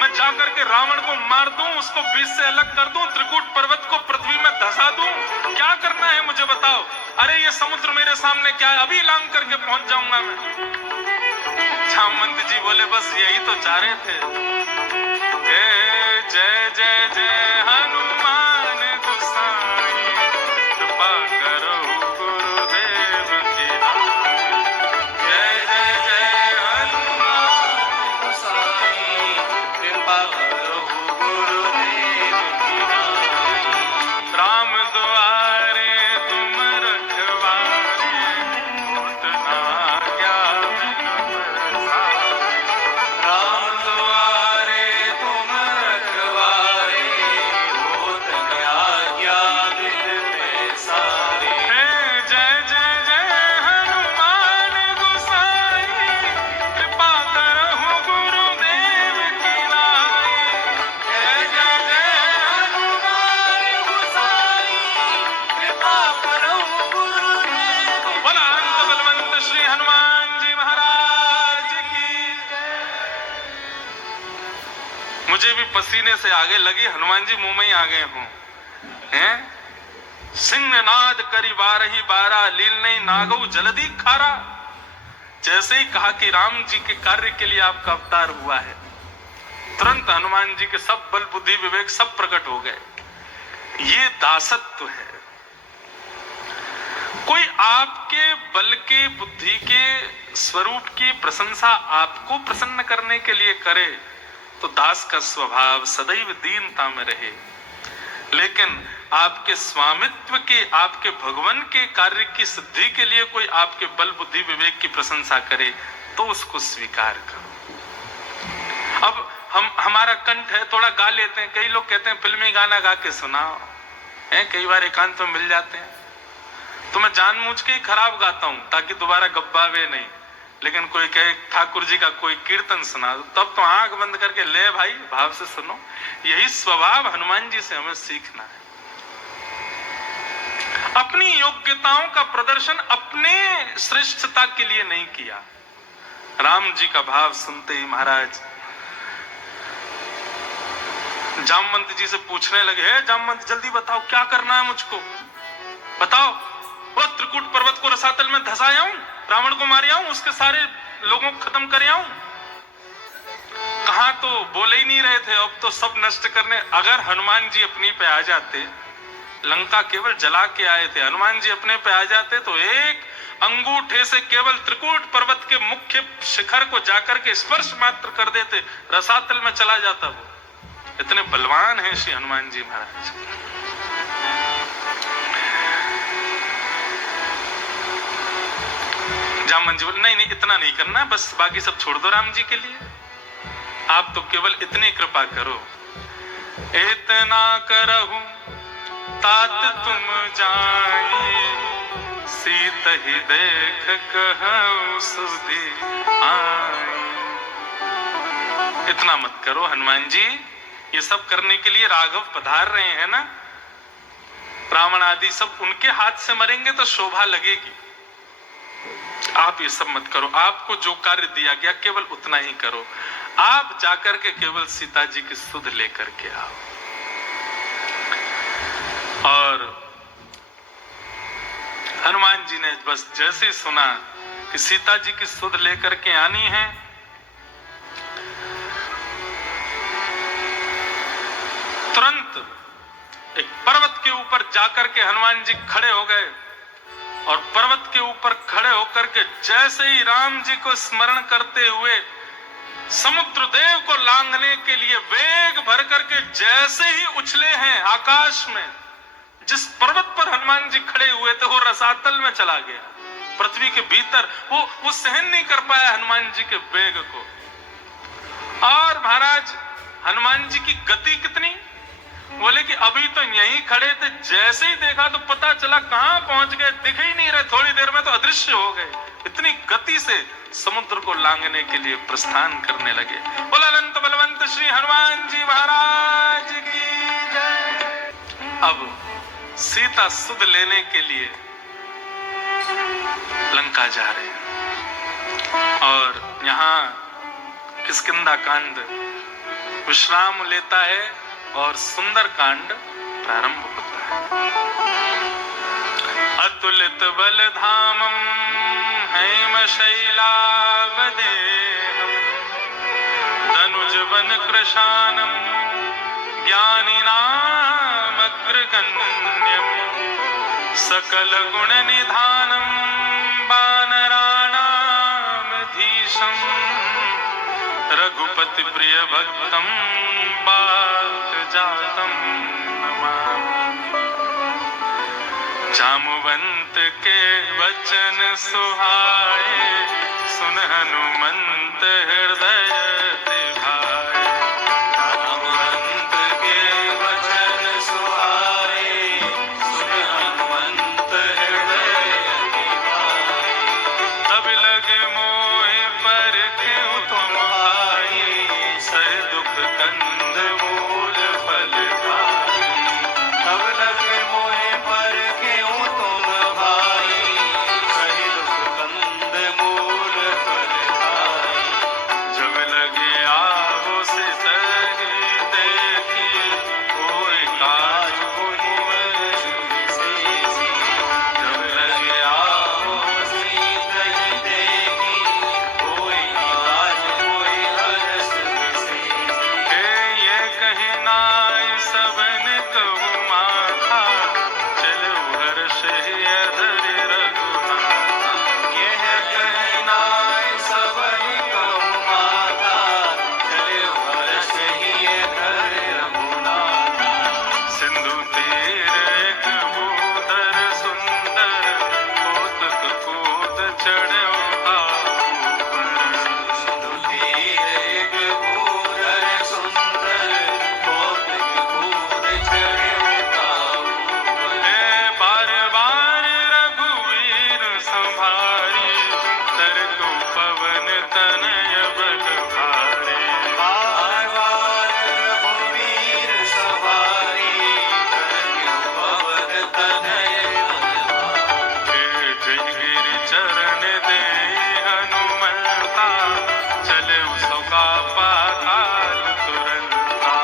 मैं जाकर के रावण को मार दूं, उसको बीच से अलग कर दूं, त्रिकूट पर्वत को पृथ्वी में धसा दूं, क्या करना है मुझे बताओ। अरे ये समुद्र मेरे सामने क्या है, अभी लांग करके पहुंच जाऊंगा मैं। जामवंत जी बोले बस यही तो चाह रहे थे। जय जय जय हनुमान गोसाई, कृपा करो गुरुदेव की नाई। जय जय जय हनुमान गोसाई, कृपा करो गुरुदेव की नाई। राम द्वारे तुम रखवारे, होत न आज्ञा बिनु पैसारे। राम द्वारे तुम रखवारे, होत न आज्ञा बिनु पैसारे। जय जय जय हनुमान गोसाई, कृपा करहु गुरुदेव की नाई। जय जय जय हनुमान गोसाई, कृपा करहु गुरुदेव। बोला अंत बलवंत श्री हनुमान जी महाराज की जय। मुझे भी पसीने से आगे लगी, हनुमान जी मुंह में ही आ गए हों। हैं? सिंहनाद करी बारही बारा, लील नहीं नागौ जल्दी खारा। जैसे ही कहा कि राम जी के कार्य के लिए आपका अवतार हुआ है, तुरंत हनुमान जी के सब बल बुद्धि विवेक सब प्रकट हो गए। ये दासत्व है। कोई आपके बल के बुद्धि के स्वरूप की प्रशंसा आपको प्रसन्न करने के लिए करे तो दास का स्वभाव सदैव दीनता में रहे। लेकिन आपके स्वामित्व के, आपके भगवान के कार्य की सिद्धि के लिए कोई आपके बल बुद्धि विवेक की प्रशंसा करे तो उसको स्वीकार करो। अब हमारा कंठ है, थोड़ा गा लेते हैं। कई लोग कहते हैं फिल्मी गाना गा के सुनाओ, है कई बार एकांत में मिल जाते हैं, तो मैं जानबूझ के ही खराब गाता हूं ताकि दोबारा गब्बावे नहीं। लेकिन कोई कहे ठाकुर जी का कोई कीर्तन सुना दो, तब तो आंख बंद करके ले भाई भाव से सुनो। यही स्वभाव हनुमान जी से हमें सीखना है। अपनी योग्यताओं का प्रदर्शन अपने श्रेष्ठता के लिए नहीं किया। राम जी का भाव सुनते ही महाराज जामवंत जी से पूछने लगे, है जामवंत जल्दी बताओ क्या करना है मुझको, बताओ। वो त्रिकूट पर्वत को रसातल में धसाया हूं, रावण को मार आऊं, उसके सारे लोगों को खत्म कर आऊं। कहा तो बोले ही नहीं रहे थे, अब तो सब नष्ट करने। अगर हनुमान जी अपनी पे आ जाते, लंका केवल जला के आए थे, हनुमान जी अपने पे आ जाते तो एक अंगूठे से केवल त्रिकूट पर्वत के मुख्य शिखर को जाकर के स्पर्श मात्र कर देते, रसातल में चला जाता वो। इतने बलवान हैं श्री हनुमान जी महाराज। जामवंत जी बोले नहीं इतना नहीं करना, बस बाकी सब छोड़ दो राम जी के लिए, आप तो केवल इतनी कृपा करो। इतना करहूं तात तुम जाई, सीत ही देख कहूं सुधि आई। इतना मत करो हनुमान जी, ये सब करने के लिए राघव पधार रहे हैं ना, रावण आदि सब उनके हाथ से मरेंगे तो शोभा लगेगी। आप ये सब मत करो, आपको जो कार्य दिया गया केवल उतना ही करो। आप जाकर के केवल सीता जी की सुध लेकर के आओ। और हनुमान जी ने बस जैसे सुना कि सीता जी की सुध लेकर के आनी है, तुरंत एक पर्वत के ऊपर जाकर के हनुमान जी खड़े हो गए और पर्वत के ऊपर खड़े होकर के जैसे ही राम जी को स्मरण करते हुए समुद्र देव को लांघने के लिए वेग भर करके जैसे ही उछले हैं आकाश में, जिस पर्वत पर हनुमान जी खड़े हुए थे वो रसातल में चला गया, पृथ्वी के भीतर। वो सहन नहीं कर पाया हनुमान जी के वेग को। और महाराज हनुमान जी की गति कितनी, बोले कि अभी तो यहीं खड़े थे, जैसे ही देखा तो पता चला कहां पहुंच गए, दिख ही नहीं रहे, थोड़ी देर में तो अदृश्य हो गए। इतनी गति से समुद्र को लांघने के लिए प्रस्थान करने लगे। बोला अनंत बलवंत श्री हनुमान जी महाराज की जय। अब सीता सुध लेने के लिए लंका जा रहे हैं और यहाँ किष्किंधा कांड विश्राम लेता है और सुंदर कांड प्रारंभ होता है। अतुलित बल धामम हेम शैलावदेहम धनुज वन कृशानम ज्ञानिनाम अग्रगण्यम सकल गुण निधानम वानराणाम धीशम रघुपति प्रिय भक्तम बात जातम नमामि। जामुवंत के वचन सुहाए सुन हनुमंत हृदय तिभाए। जामुवंत के वचन सुहाए सुन हनुमंत हृदय तिभाए। तब लगे मोहि पर क्यों तुम आए सह दुख कंद मूल फल खाए। तब लगे मोहि पर क्यों तुम भाई सह दुख कंद मूल फल खाए। जब लगे आवो से तही देखी कोई काज मुनि विशेषी। जब लगे आवो से तही देखी कोई काज कोई हर्ष विशेषी। ये कहे नाय सबन कहु माथा चलो हर्ष धरि रघुनाथा। यह कहे नाय सबन कहु माथा चलो हर्ष धरि रघुनाथा। सिंधु तीर एक भूधर सुंदर कौतुक कूद चढ़ो ऊपर। सिंधु तीर एक भूधर सुंदर कौतुक कूद चढ़ो ऊपर। बार बार रघुवीर संभारी तरतु पवन तनय बल भारे। बार बार रघुवीर संभारी तरतु पवन तनय बल भारे। जय गिरि चरण दे हनुमंता चले उसका पाताल तुरंता।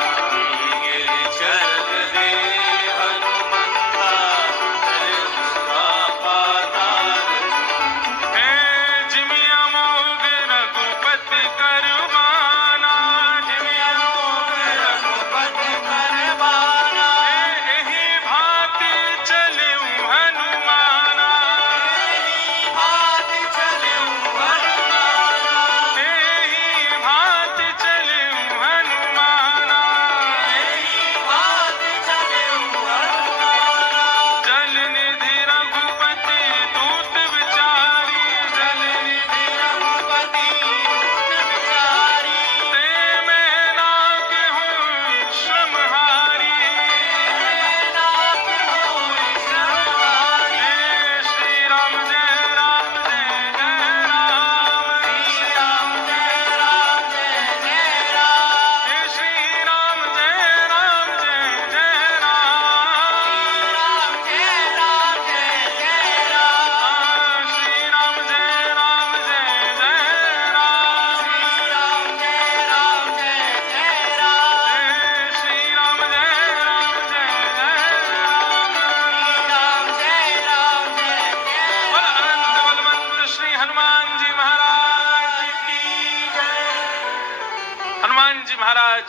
गिरि चरण दे हनुमंता चले उसका पाताल। जिमिया मोग रघुपति करवाना जिमिया मोग रघुपति करवाना। एहि भांति चलेउ हनुमाना एहि भांति चलेउ हनुमाना। एहि भांति चलेउ हनुमाना एहि भांति चलेउ हनुमाना। जल निधि रघुपति दूत विचारी जल निधि रघुपति दूत विचारी। ते मैं नाग हूँ श्रमहारी मैं नाग हूँ श्रमहारी। श्री राम जय राम जय जय राम। श्री राम जय राम जय जय राम। श्री राम जय राम जय जय राम। राम जय राम जय जय राम। श्री राम जय राम जय जय राम। श्री राम जय राम जय जय राम। श्री राम जय राम जय जय राम। श्री राम जय राम जय जय। बोल अनंत बलवंत श्री हनुमान जी महाराज की जय। हनुमान जी महाराज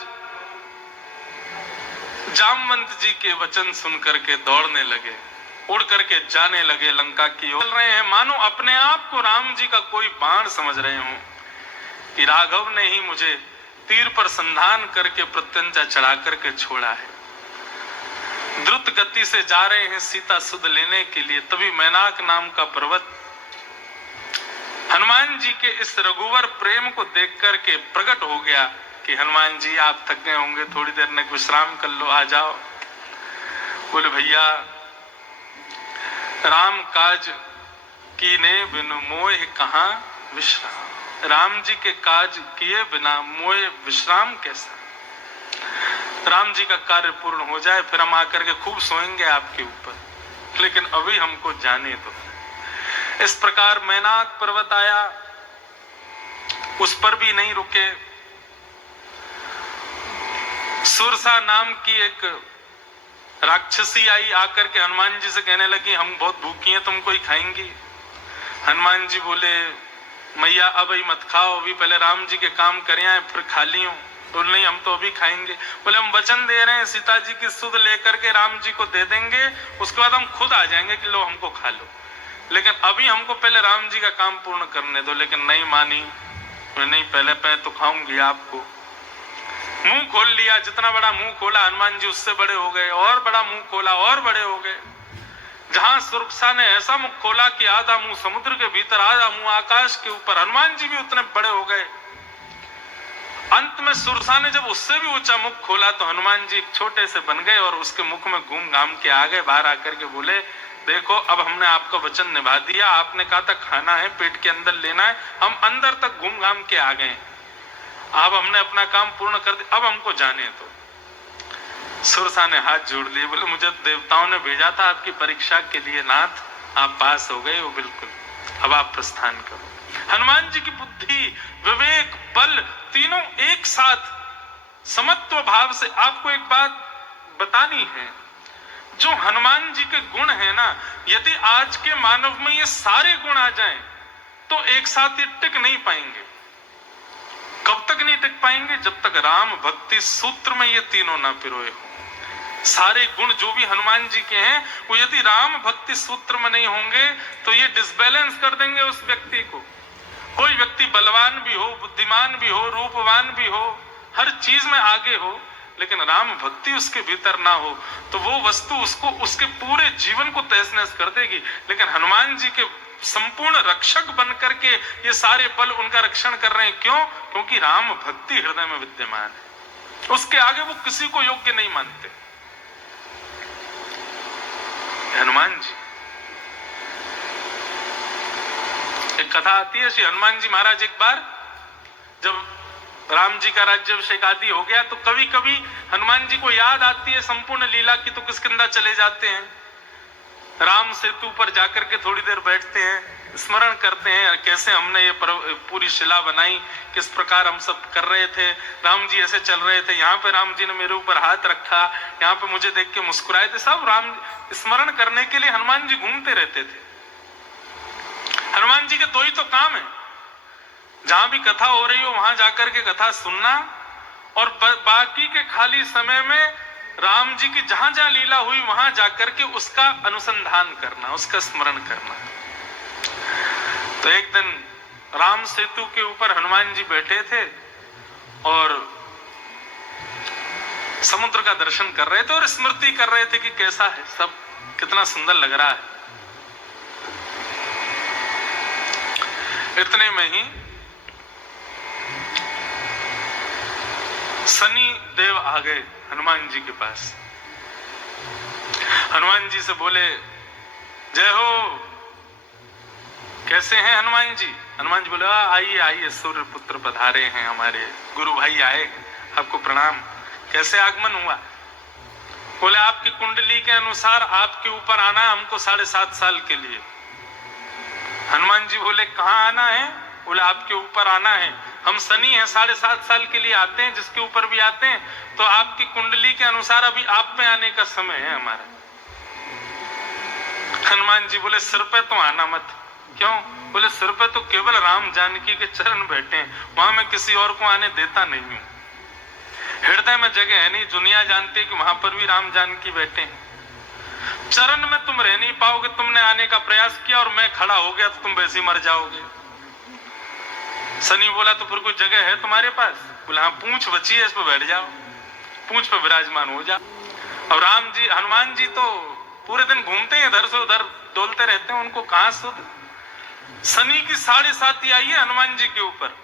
जामवंत जी के वचन सुन करके दौड़ने लगे। उड़ करके जाने लगे लंका की ओर। चल रहे हैं मानो अपने आप को राम जी का कोई बाण समझ रहे हो कि राघव ने ही मुझे तीर पर संधान करके प्रत्यंचा चढ़ा करके छोड़ा है। द्रुत गति से जा रहे हैं सीता सुध लेने के लिए, तभी मैनाक नाम का पर्वत हनुमान जी के इस रघुवर प्रेम को देख करके प्रकट हो गया कि हनुमान जी आप थक गए होंगे, थोड़ी देर में विश्राम कर लो, आ जाओ। बोले भैया राम काज कीने बिनु मोह कहां विश्राम, राम जी के काज किए बिना मोह विश्राम कैसा। राम जी का कार्य पूर्ण हो जाए फिर हम आकर के खूब सोएंगे आपके ऊपर, लेकिन अभी हमको जाने दो। इस प्रकार मैनाक पर्वत आया, उस पर भी नहीं रुके। सुरसा नाम की एक राक्षसी आई, आकर के हनुमान जी से कहने लगी हम बहुत भूखी हैं, तुम कोई खाएंगी। हनुमान जी बोले मैया अब ही मत खाओ, अभी पहले राम जी के काम करे आए फिर खा लियो। तो नहीं हम तो अभी खाएंगे। बोले हम वचन दे रहे हैं सीता जी की सुध लेकर के राम जी को दे देंगे, उसके बाद हम खुद आ जाएंगे कि लो हमको खा लो, लेकिन अभी हमको पहले राम जी का काम पूर्ण करने दो। लेकिन नहीं मानी, नहीं पहले तो खाऊंगी आपको। मुंह खोल लिया, जितना बड़ा मुंह खोला हनुमान जी उससे बड़े हो गए, और बड़ा मुंह खोला और बड़े हो गए। जहां सुरक्षा ने ऐसा मुख खोला कि आधा मुंह समुद्र के भीतर, आधा मुंह आकाश के ऊपर, हनुमान जी भी उतने बड़े हो गए। अंत में सुरसा ने जब उससे भी ऊंचा मुख खोला तो हनुमान जी एक छोटे से बन गए और उसके मुख में घूम घाम के आ गए। बाहर आकर के बोले देखो अब हमने आपका वचन निभा दिया, आपने कहा था खाना है पेट के अंदर लेना है, हम अंदर तक घूम घाम के आ गए, अब हमने अपना काम पूर्ण कर दिया, अब हमको जाने दो। सुरसा ने हाथ जोड़ लिए, बोले मुझे देवताओं ने भेजा था आपकी परीक्षा के लिए नाथ, आप पास हो गए हो बिल्कुल, अब आप प्रस्थान करो। हनुमान जी की बुद्धि, विवेक, बल तीनों एक साथ समत्व भाव से। आपको एक बात बतानी है, जो हनुमान जी के गुण है ना, यदि आज के मानव में ये सारे गुण आ जाएं तो एक साथ ये टिक नहीं पाएंगे। कब तक नहीं टिक पाएंगे? जब तक राम भक्ति सूत्र में ये तीनों ना पिरोए हो। सारे गुण जो भी हनुमान जी के हैं वो यदि राम भक्ति सूत्र में नहीं होंगे तो ये डिसबैलेंस कर देंगे उस व्यक्ति को। कोई व्यक्ति बलवान भी हो, बुद्धिमान भी हो, रूपवान भी हो, हर चीज में आगे हो, लेकिन राम भक्ति उसके भीतर ना हो तो वो वस्तु उसको उसके पूरे जीवन को तहस नहस कर देगी। लेकिन हनुमान जी के संपूर्ण रक्षक बनकर के ये सारे बल उनका रक्षण कर रहे हैं। क्यों? क्योंकि राम भक्ति हृदय में विद्यमान है, उसके आगे वो किसी को योग्य नहीं मानते। हनुमान जी, एक कथा आती है, श्री हनुमान जी महाराज एक बार जब राम जी का राज्याभिषेक आदि हो गया तो कभी कभी हनुमान जी को याद आती है संपूर्ण लीला की, तो किष्किंधा चले जाते हैं, राम सेतु पर जाकर के थोड़ी देर बैठते हैं, स्मरण करते हैं कैसे हमने ये पूरी शिला बनाई, किस प्रकार हम सब कर रहे थे, राम जी ऐसे चल रहे थे, यहाँ पे राम जी ने मेरे ऊपर हाथ रखा, यहाँ पे मुझे देख के मुस्कुराए थे। सब राम स्मरण करने के लिए हनुमान जी घूमते रहते थे। हनुमान जी के दो ही तो काम है, जहां भी कथा हो रही हो वहां जाकर के कथा सुनना, और बाकी के खाली समय में राम जी की जहां जहां लीला हुई वहां जाकर के उसका अनुसंधान करना, उसका स्मरण करना। तो एक दिन राम सेतु के ऊपर हनुमान जी बैठे थे और समुद्र का दर्शन कर रहे थे और स्मृति कर रहे थे कि कैसा है सब, कितना सुंदर लग रहा है। इतने में ही शनि देव आ गए हनुमान जी के पास। हनुमान जी से बोले जय हो, कैसे हैं हनुमान जी? हनुमान जी बोले आइए आइए, सूर्य पुत्र पधारे हैं, हमारे गुरु भाई आए, आपको प्रणाम। कैसे आगमन हुआ? बोले आपकी कुंडली के अनुसार आपके ऊपर आना है हमको 7.5 साल के लिए। हनुमान जी बोले कहाँ आना है? बोले आपके ऊपर आना है, हम शनि हैं, 7.5 साल के लिए आते हैं, जिसके ऊपर भी आते हैं, तो आपकी कुंडली के अनुसार अभी आप पे आने का समय है हमारा। हनुमान जी बोले सिर पे तो आना मत। क्यों? बोले सिर पे तो केवल राम जानकी के चरण बैठे हैं, वहां मैं किसी और को आने देता नहीं हूं। हृदय में जगह है नहीं, दुनिया जानती है कि वहां पर भी राम जानकी बैठे हैं। चरण में तुम रह नहीं पाओगे, तुमने आने का प्रयास किया और मैं खड़ा हो गया तो तुम वैसे ही मर जाओगे। शनि बोला तो फिर कोई जगह है तुम्हारे पास? बोला हाँ, पूंछ बची है, इस पर बैठ जाओ, पूंछ पर विराजमान हो जाओ। और राम जी, हनुमान जी तो पूरे दिन घूमते हैं, इधर से उधर डोलते रहते हैं, उनको कहां सुध। शनि की 7.5 आई है हनुमान जी के ऊपर।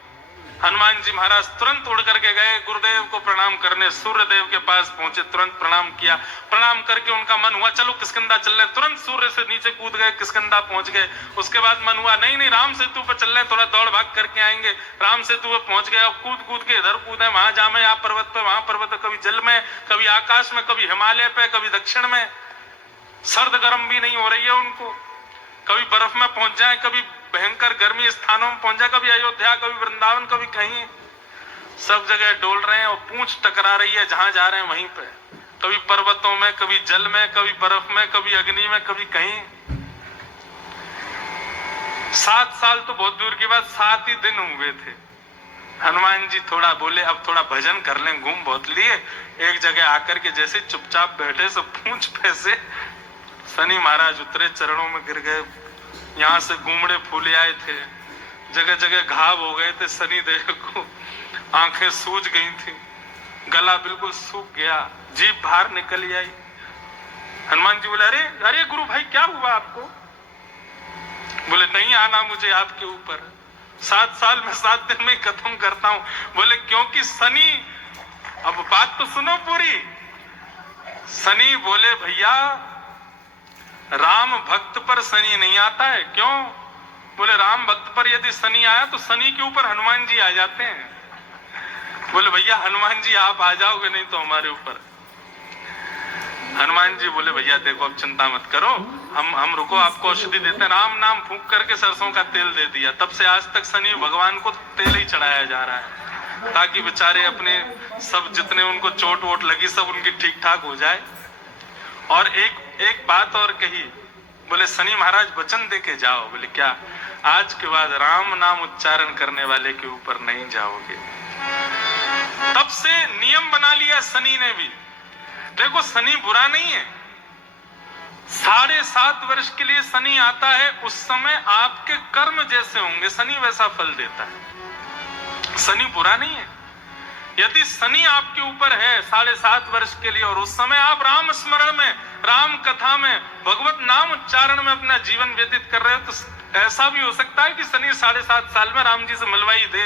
हनुमान जी महाराज तुरंत उड़ करके गए गुरुदेव को प्रणाम करने, सूर्य देव के पास पहुंचे, तुरंत प्रणाम किया। प्रणाम करके उनका मन हुआ चलो किष्किंधा चल रहे, तुरंत सूर्य से नीचे कूद गए, किष्किंधा पहुंच गए। उसके बाद मन हुआ नहीं नहीं राम सेतु पर चल रहे, थोड़ा दौड़ भाग करके आएंगे। राम सेतु पर पहुंच गए, कूद कूद के इधर कूदे, वहां जामे, यहाँ पर्वत पे, वहां पर्वत पे, कभी जल में, कभी आकाश में, कभी हिमालय पे, कभी दक्षिण में। सर्द गर्म भी नहीं हो रही है उनको, कभी बर्फ में पहुंच जाए, कभी भयंकर गर्मी स्थानों में पहुंच जाए, कभी अयोध्या, कभी वृंदावन, कभी कहीं, सब जगह डोल रहे हैं और पूंछ टकरा रही है जहां जा रहे हैं वहीं पे। कभी पर्वतों में, कभी जल में, कभी बर्फ में, कभी अग्नि में, कभी कहीं। 7 साल तो बहुत दूर की बात, 7 ही दिन हुए थे। हनुमान जी थोड़ा बोले अब थोड़ा भजन कर लें, घूम बहुत लिए। एक जगह आकर के जैसे चुपचाप बैठे, सब पूंछ पे से शनि महाराज उतरे, चरणों में गिर गए। यहाँ से गुमड़े फूले आए थे, जगह जगह घाव हो गए थे शनि देव को, आंखें सूज गई थी, गला बिल्कुल सूख गया, जीभ बाहर निकल आई। हनुमान जी बोले अरे अरे गुरु भाई क्या हुआ आपको? बोले नहीं आना मुझे आपके ऊपर, 7 साल में 7 दिन में खत्म करता हूं। बोले क्योंकि शनि, अब बात तो सुनो पूरी। शनि बोले भैया राम भक्त पर शनि नहीं आता है। क्यों? बोले राम भक्त पर यदि शनि आया तो शनि के ऊपर हनुमान जी आ जाते हैं। बोले भैया हनुमान जी आप आ जाओगे नहीं तो हमारे ऊपर। हनुमान जी बोले भैया देखो अब चिंता मत करो, हम रुको, आपको औषधि देते हैं। राम नाम फूंक करके सरसों का तेल दे दिया। तब से आज तक शनि भगवान को तेल ही चढ़ाया जा रहा है ताकि बेचारे अपने सब जितने उनको चोट वोट लगी सब उनकी ठीक ठाक हो जाए। और एक बात और कही, बोले शनि महाराज वचन दे के जाओ। बोले क्या? आज के बाद राम नाम उच्चारण करने वाले के ऊपर नहीं जाओगे। तब से नियम बना लिया शनि ने भी। देखो शनि बुरा नहीं है, 7.5 वर्ष के लिए शनि आता है, उस समय आपके कर्म जैसे होंगे शनि वैसा फल देता है। शनि बुरा नहीं है। यदि शनि आपके ऊपर है 7.5 वर्ष के लिए और उस समय आप राम स्मरण में, राम कथा में, भगवत नाम उच्चारण में अपना जीवन व्यतीत कर रहे हो, तो ऐसा भी हो सकता है कि शनि 7.5 साल में राम जी से मिलवाई दे।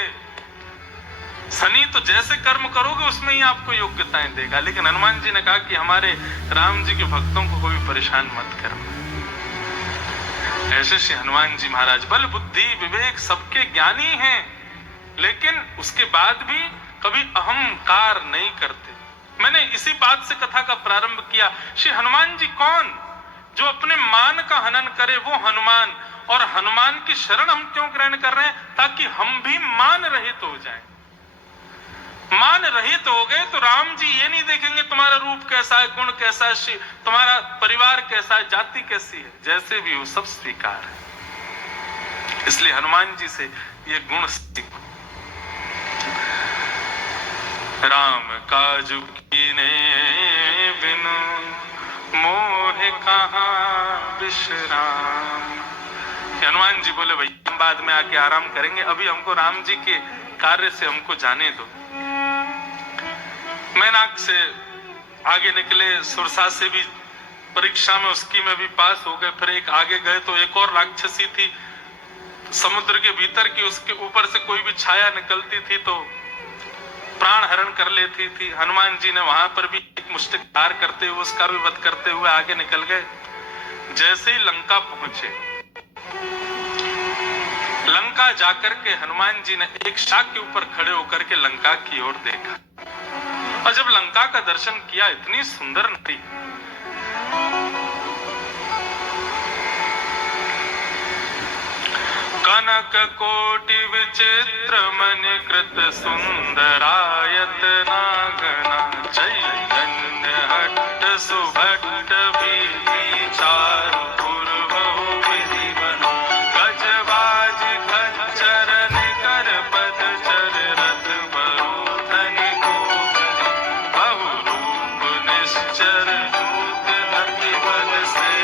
शनि तो जैसे कर्म करोगे उसमें ही आपको योग्यताएं देगा। लेकिन हनुमान जी ने कहा कि हमारे राम जी के भक्तों को कोई परेशान मत करना। ऐसे श्री हनुमान जी महाराज बल बुद्धि विवेक सबके ज्ञानी हैं, लेकिन उसके बाद भी कभी अहंकार नहीं करते। मैंने इसी बात से कथा का प्रारंभ किया। श्री हनुमान जी कौन? जो अपने मान का हनन करे वो हनुमान। और हनुमान की शरण हम क्यों ग्रहण कर रहे हैं? ताकि हम भी मान रहित हो जाएं। मान रहित हो गए तो राम जी ये नहीं देखेंगे तुम्हारा रूप कैसा है, गुण कैसा है, तुम्हारा परिवार कैसा है, जाति कैसी है, जैसे भी हो सब स्वीकार है। इसलिए हनुमान जी से ये गुण सीखो। राम काज कीने बिनु मोह कहाँ विश्राम। हनुमान जी बोले भैया हम बाद में आके आराम करेंगे, अभी हमको राम जी के कार्य से हमको जाने दो। मैनाक से आगे निकले, सुरसा से भी परीक्षा में उसकी में भी पास हो गए। फिर एक आगे गए तो एक और राक्षसी थी समुद्र के भीतर की, उसके ऊपर से कोई भी छाया निकलती थी तो प्राण हरण कर लेती थी। हनुमान जी ने वहां पर भी एक मुष्टिक पार करते हुए उसका भी वध करते हुए आगे निकल गए। जैसे ही लंका पहुंचे, लंका जाकर के हनुमान जी ने एक शाख के ऊपर खड़े होकर के लंका की ओर देखा। और जब लंका का दर्शन किया, इतनी सुंदर नगरी, कनक कोटि विचित्र मन कृत सुंदरायत नागना चैतन्य हट्ट सुभट्ट भी चारु पूर्वहु विधि बना गजबाज खच्चर निकर पद चर रथ बरोधन को बहु रूप निश्चर दूत अति बल से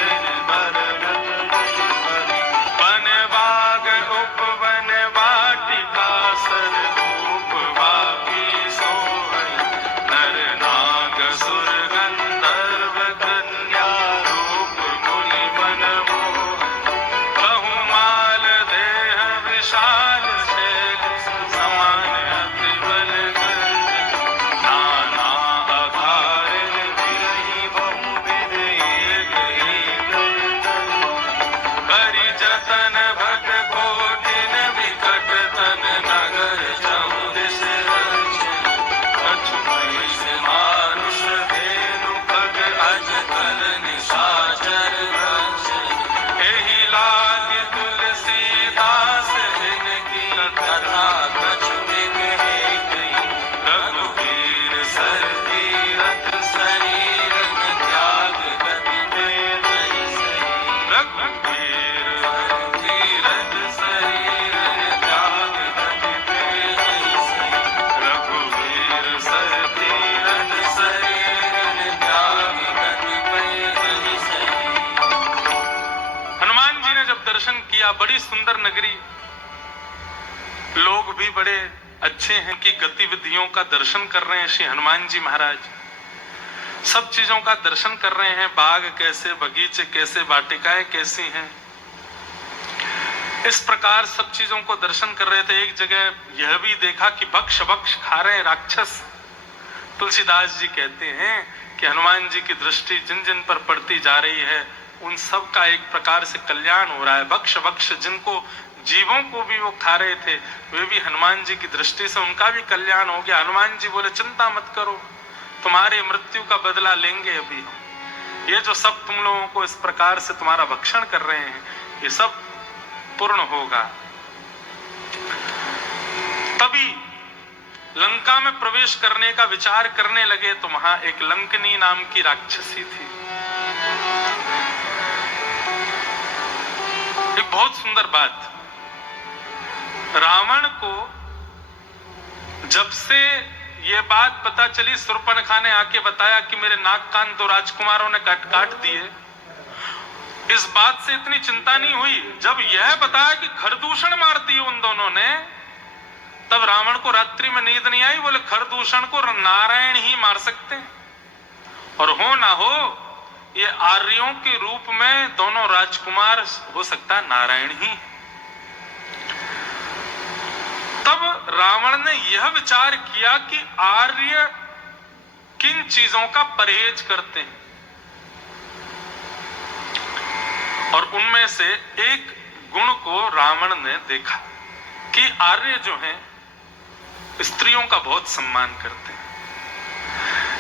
बड़ी सुंदर नगरी, लोग भी बड़े अच्छे हैं कि गतिविधियों का दर्शन कर रहे हैं श्री हनुमान जी महाराज, सब चीजों का दर्शन कर रहे हैं, बाग कैसे, बगीचे कैसे, वाटिकाएं कैसी हैं, इस प्रकार सब चीजों को दर्शन कर रहे थे। एक जगह यह भी देखा कि भक्ष भक्ष खा रहे राक्षस। तुलसीदास जी कहते हैं कि हनुमान जी की दृष्टि जिन जिन पर पड़ती जा रही है उन सब का एक प्रकार से कल्याण हो रहा है। भक्ष भक्ष जिनको जीवों को भी वो खा रहे थे, वे भी हनुमान जी की दृष्टि से उनका भी कल्याण हो गया। हनुमान जी बोले चिंता मत करो, तुम्हारी मृत्यु का बदला लेंगे अभी हम। ये जो सब तुम लोगों को इस प्रकार से तुम्हारा भक्षण कर रहे हैं, ये सब पूर्ण होगा। तभी लंका में प्रवेश करने का विचार करने लगे तो वहां एक लंकनी नाम की राक्षसी थी। एक बहुत सुंदर बात, रावण को जब से ये बात पता चली, शूर्पणखा ने आके बताया कि मेरे नाक कान दो राजकुमारों ने काट दिए, इस बात से इतनी चिंता नहीं हुई। जब यह बताया कि खरदूषण मार दी उन दोनों ने, तब रावण को रात्रि में नींद नहीं आई। बोले खरदूषण को नारायण ही मार सकते हैं, और हो ना हो ये आर्यों के रूप में दोनों राजकुमार हो सकता नारायण ही। तब रावण ने यह विचार किया कि आर्य किन चीजों का परहेज करते हैं, और उनमें से एक गुण को रावण ने देखा कि आर्य जो हैं स्त्रियों का बहुत सम्मान करते हैं।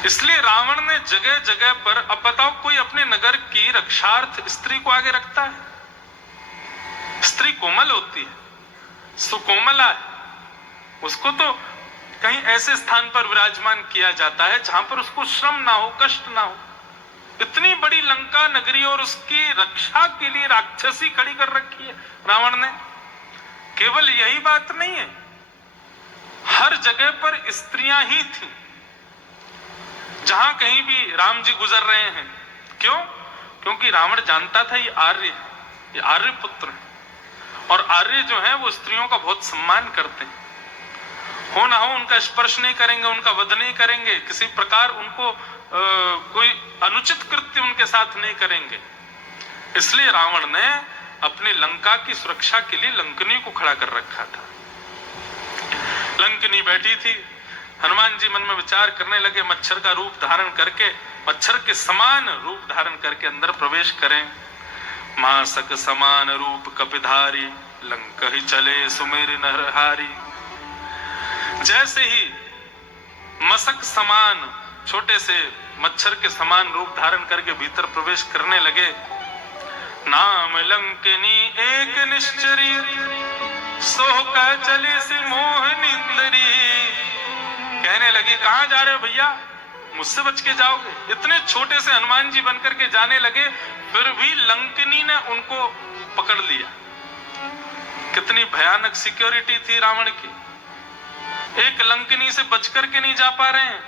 इसलिए रावण ने जगह जगह पर, अब बताओ कोई अपने नगर की रक्षार्थ स्त्री को आगे रखता है? स्त्री कोमल होती है, सुकोमला है, उसको तो कहीं ऐसे स्थान पर विराजमान किया जाता है जहां पर उसको श्रम ना हो, कष्ट ना हो। इतनी बड़ी लंका नगरी और उसकी रक्षा के लिए राक्षसी खड़ी कर रखी है रावण ने। केवल यही बात नहीं है, हर जगह पर स्त्रियां ही थी जहां कहीं भी राम जी गुजर रहे हैं। क्यों? क्योंकि रावण जानता था ये आर्य है, ये आर्य पुत्र है, और आर्य जो है वो स्त्रियों का बहुत सम्मान करते हैं। हो ना हो उनका स्पर्श नहीं करेंगे, उनका वध नहीं करेंगे, किसी प्रकार उनको कोई अनुचित कृत्य उनके साथ नहीं करेंगे। इसलिए रावण ने अपनी लंका की सुरक्षा के लिए लंकनी को खड़ा कर रखा था। लंकनी बैठी थी, हनुमान जी मन में विचार करने लगे, मच्छर का रूप धारण करके, मच्छर के समान रूप धारण करके अंदर प्रवेश करें। मासक समान रूप कपिधारी, लंक ही चले सुमेर नरहारी। जैसे ही मसक समान, छोटे से मच्छर के समान रूप धारण करके भीतर प्रवेश करने लगे। नाम लंकनी एक निश्चरी, सोह का चले से मोह निंदरी। कहने लगी कहां जा रहे हो भैया, मुझसे बच के जाओगे। इतने छोटे से हनुमान जी बनकर के जाने लगे, फिर भी लंकनी ने उनको पकड़ लिया। कितनी भयानक सिक्योरिटी थी रावण की, एक लंकनी से बच करके नहीं जा पा रहे हैं।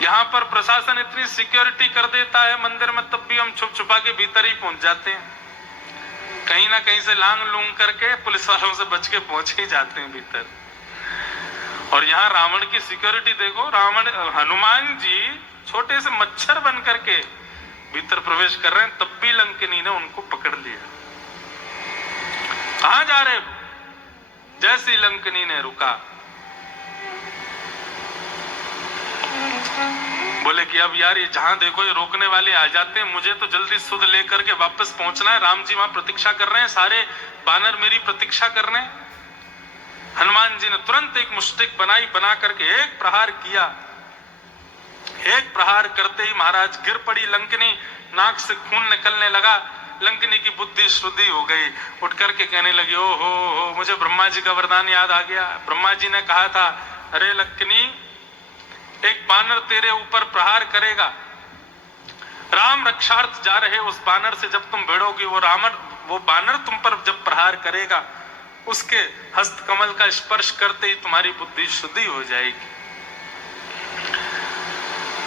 यहां पर प्रशासन इतनी सिक्योरिटी कर देता है मंदिर में, तब भी हम छुप छुपा के भीतर ही पहुंच जाते हैं, कहीं ना कहीं से लांग लूंग करके पुलिस वालों से बच के पहुंच ही जाते हैं भीतर। और यहाँ रावण की सिक्योरिटी देखो, रावण हनुमान जी छोटे से मच्छर बन करके भीतर प्रवेश कर रहे हैं, तब भी लंकनी ने उनको पकड़ लिया। कहां जा रहे हो? जैसी लंकनी ने रुका, बोले कि अब यार ये जहां देखो ये रोकने वाले आ जाते हैं, मुझे तो जल्दी सुध लेकर के वापस पहुंचना है। राम जी वहां प्रतीक्षा कर रहे हैं, सारे बानर मेरी प्रतीक्षा कर रहे हैं। हनुमान जी ने तुरंत एक मुष्टिक बनाई, बना करके एक प्रहार किया। एक प्रहार करते ही महाराज गिर पड़ी लंकनी, नाक से खून निकलने लगा। लंकनी की बुद्धि श्रुद्धि हो गई, उठ करके कहने लगी ओ हो, मुझे ब्रह्मा जी का वरदान याद आ गया। ब्रह्मा जी ने कहा था, अरे लंकनी एक बानर तेरे ऊपर प्रहार करेगा, राम रक्षार्थ जा रहे उस बानर से जब तुम भिड़ोगी, वो बानर तुम पर जब प्रहार करेगा, उसके हस्त कमल का स्पर्श करते ही तुम्हारी बुद्धि शुद्धि हो जाएगी।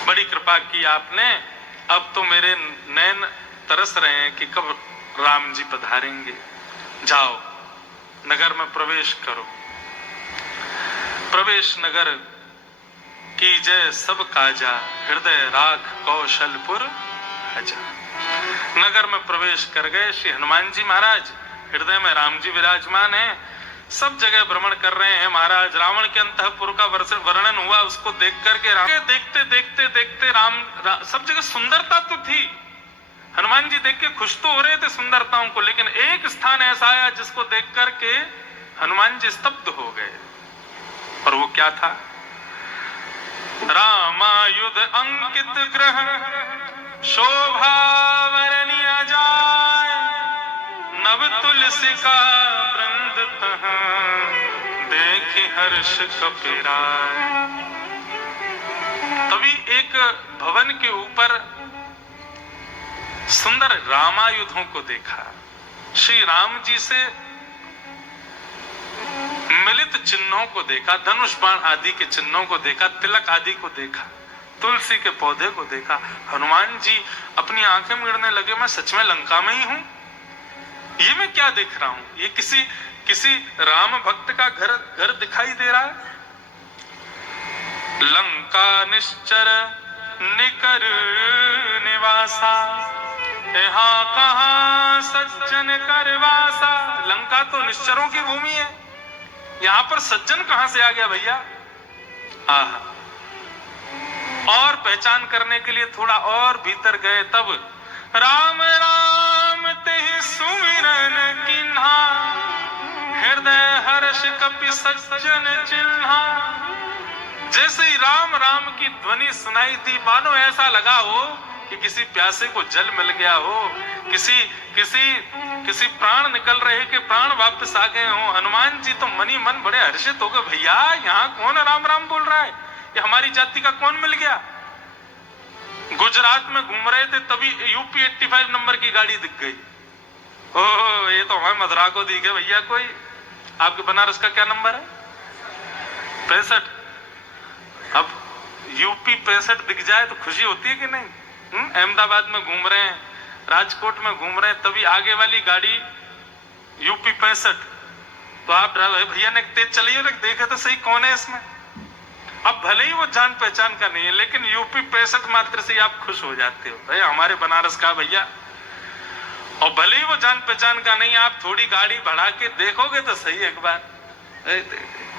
बड़ी कृपा की आपने, अब तो मेरे नैन तरस रहे हैं कि कब राम जी पधारेंगे। जाओ नगर में प्रवेश करो। प्रवेश नगर की जय सब काजा, हृदय राख कौशलपुर हजा। नगर में प्रवेश कर गए श्री हनुमान जी महाराज। हृदय में राम जी विराजमान है, सब जगह भ्रमण कर रहे हैं महाराज। रावण के अंतःपुर का वर्णन हुआ, उसको देख करके देखते देखते देखते सब जगह सुंदरता तो थी, हनुमान जी देख के खुश तो हो रहे थे सुंदरताओं को, लेकिन एक स्थान ऐसा आया जिसको देख करके हनुमान जी स्तब्ध हो गए। और वो क्या था? रामायुध अंकित ग्रह शोभा वरनिया जाय, नव तुलसी का वृंद देख हर्ष कपिराय। तभी एक भवन के ऊपर सुंदर रामायुधों को देखा, श्री राम जी से मिलित चिन्हों को देखा, धनुष बाण आदि के चिन्हों को देखा, तिलक आदि को देखा, तुलसी के पौधे को देखा। हनुमान जी अपनी आंखें मिड़ने लगे, मैं सच में लंका में ही हूं? ये मैं क्या देख रहा हूं? ये किसी राम भक्त का घर दिखाई दे रहा है। लंका निश्चर निकर निवासा, यहाँ कहाँ सज्जन करवासा। लंका तो निश्चरों की भूमि है, यहां पर सज्जन कहां से आ गया भैया? आहा। और पहचान करने के लिए थोड़ा और भीतर गए, तब राम राम तेहि सुमिरन किन्हा, हृदय हर्ष कपि सज्जन चिन्हा। जैसे ही राम राम की ध्वनि सुनाई दी, मानो ऐसा लगा हो कि किसी प्यासे को जल मिल गया हो, किसी प्राण निकल रहे के प्राण वापस आ गए हो। हनुमान जी तो मनी मन बड़े हर्षित हो गए, भैया यहाँ कौन राम राम बोल रहा है? ये हमारी जाति का कौन मिल गया? गुजरात में घूम रहे थे, तभी यूपी 85 नंबर की गाड़ी दिख गई। ओह, ये तो हमें मधुरा को दिख गया भैया। कोई आपके बनारस का क्या नंबर है? 65। अब यूपी 65 दिख जाए तो खुशी होती है कि नहीं? अहमदाबाद में घूम रहे हैं, राजकोट में घूम रहे हैं, तभी आगे वाली गाड़ी यूपी 65। तो आप भैया ने तेज चलिए, देखे तो सही कौन है इसमें। अब भले ही वो जान पहचान का नहीं है, लेकिन यूपी 65 मात्र से आप खुश हो जाते हो, भाई हमारे बनारस का भैया। और भले ही वो जान पहचान का नहीं, आप थोड़ी गाड़ी बढ़ा के देखोगे तो सही एक बार,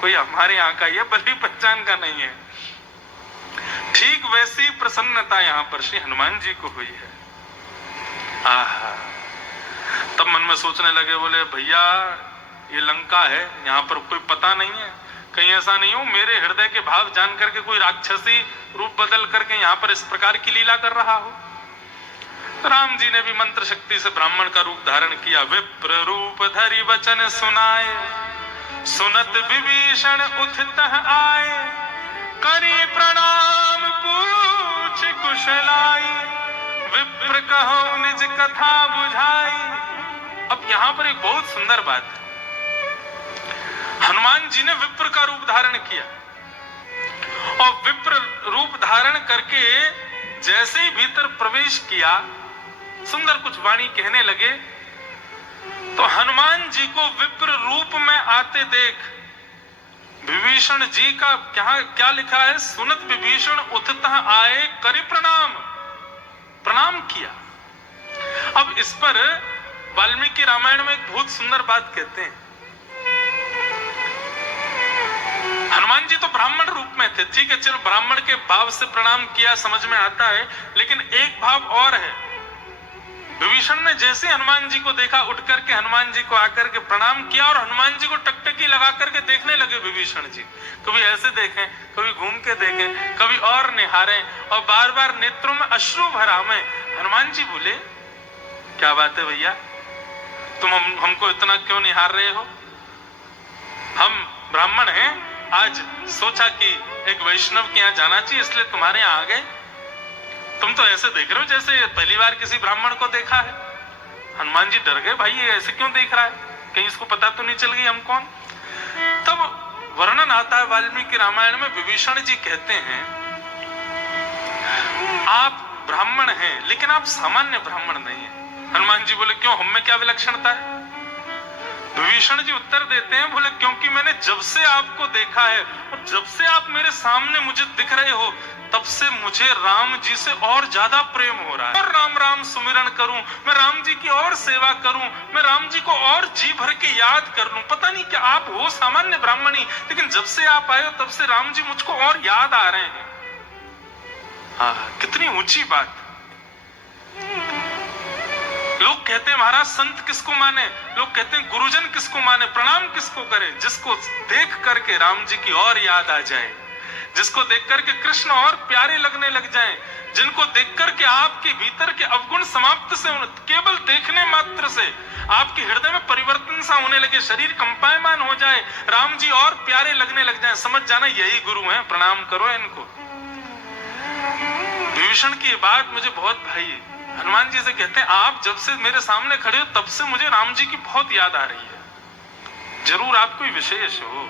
कोई हमारे यहाँ का ये भली पहचान का नहीं है। ठीक वैसी प्रसन्नता यहाँ पर श्री हनुमान जी को हुई है। आहा। तब मन में सोचने लगे, बोले भैया ये लंका है, यहाँ पर कोई पता नहीं है, कहीं ऐसा नहीं हो मेरे हृदय के भाव जान करके कोई राक्षसी रूप बदल करके यहाँ पर इस प्रकार की लीला कर रहा हो। राम जी ने भी मंत्र शक्ति से ब्राह्मण का रूप धारण किया। विप्र रूप धरि वचन सुनाए, सुनत विभीषण उठतः आए, करी प्रणाम पूछ कुशलाई, विप्र कहो निज कथा बुझाई। अब यहाँ पर एक बहुत सुंदर बात है, हनुमान जी ने विप्र का रूप धारण किया और विप्र रूप धारण करके जैसे ही भीतर प्रवेश किया, सुंदर कुछ वाणी कहने लगे, तो हनुमान जी को विप्र रूप में आते देख विभीषण जी का क्या लिखा है, सुनत विभीषण उठतः आए, करी प्रणाम किया। अब इस पर वाल्मीकि रामायण में एक बहुत सुंदर बात कहते हैं। हनुमान जी तो ब्राह्मण रूप में थे, ठीक है, चलो ब्राह्मण के भाव से प्रणाम किया समझ में आता है, लेकिन एक भाव और है। विभीषण ने जैसे हनुमान जी को देखा, उठ करके हनुमान जी को आकर के प्रणाम किया और हनुमान जी को टकटकी लगा करके देखने लगे विभीषण जी। कभी ऐसे देखें, कभी घूम के देखें, कभी और निहारें, और बार बार नेत्रों में अश्रु भरावें। हनुमान जी बोले, क्या बात है भैया, तुम हमको इतना क्यों निहार रहे हो? हम ब्राह्मण हैं, आज सोचा कि एक वैष्णव के यहाँ जाना चाहिए, इसलिए तुम्हारे यहाँ आ गए। तुम तो ऐसे देख रहे हो जैसे पहली बार किसी ब्राह्मण को देखा है। हनुमान जी डर गए, भाई ये ऐसे क्यों देख रहा है, कहीं इसको पता तो नहीं चल गई हम कौन। तब वर्णन आता है वाल्मीकि रामायण में, विभीषण जी कहते हैं, आप ब्राह्मण हैं लेकिन आप सामान्य ब्राह्मण नहीं है। हनुमान जी बोले, क्यों, हम में क्या विलक्षणता है? विभीषण जी उत्तर देते हैं, बोले क्योंकि मैंने जब से आपको देखा है और जब से आप मेरे सामने मुझे दिख रहे हो, तब से मुझे राम जी से और ज्यादा प्रेम हो रहा है। और राम राम सुमिरन करूं, मैं राम जी की और सेवा करूं, मैं राम जी को और जी भर के याद कर लूं। पता नहीं क्या आप हो सामान्य ब्राह्मणी, लेकिन जब से आप आए हो तब से राम जी मुझको और याद आ रहे हैं। कितनी ऊंची बात। लोग कहते हैं महाराज संत किसको माने, लोग कहते हैं गुरुजन किसको माने, प्रणाम किसको करे? जिसको देख करके राम जी की और याद आ जाए, जिसको देख करके कृष्ण और प्यारे लगने लग जाएं, जिनको देख करके आपके भीतर के अवगुण समाप्त से, केवल देखने मात्र से आपके हृदय में परिवर्तन सा होने लगे, शरीर कंपायमान हो जाए, राम जी और प्यारे लगने लग जाएं, समझ जाना यही गुरु हैं, प्रणाम करो इनको। विभीषण की बात मुझे बहुत भाई। हनुमान जी से कहते हैं आप जब से मेरे सामने खड़े हो तब से मुझे राम जी की बहुत याद आ रही है, जरूर आप कोई विशेष हो।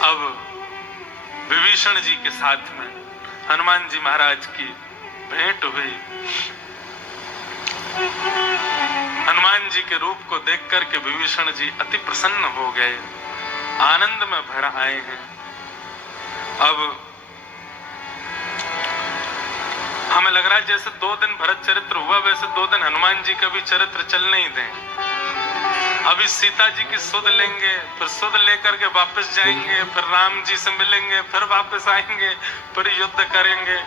अब विभीषण जी के साथ में हनुमान जी महाराज की भेंट हुई। हनुमान जी के रूप को देख करके विभीषण जी अति प्रसन्न हो गए, आनंद में भर आए हैं। अब हमें लग रहा है जैसे 2 दिन भरत चरित्र हुआ, वैसे 2 दिन हनुमान जी का भी चरित्र चलने ही दें। अभी सीता जी की सुध लेंगे, फिर सुध लेकर के वापस जाएंगे, फिर राम जी से मिलेंगे, फिर वापस आएंगे, फिर युद्ध करेंगे,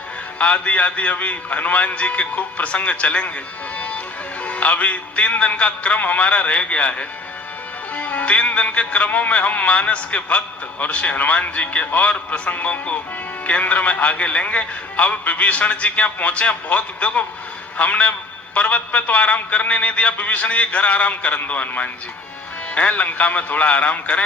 आदि आदि। अभी हनुमान जी के खूब प्रसंग चलेंगे। अभी 3 दिन का क्रम हमारा रह गया है। 3 दिन के क्रमों में हम मानस के भक्त और श्री हनुमान जी के और प्रसंगों को केंद्र में आगे लेंगे। अब विभीषण जी के यहाँ पहुंचे हैं, बहुत देखो हमने पर्वत पे तो आराम करने नहीं दिया, विभीषण जी घर आराम करन दो हनुमान जी को, लंका में थोड़ा आराम करें।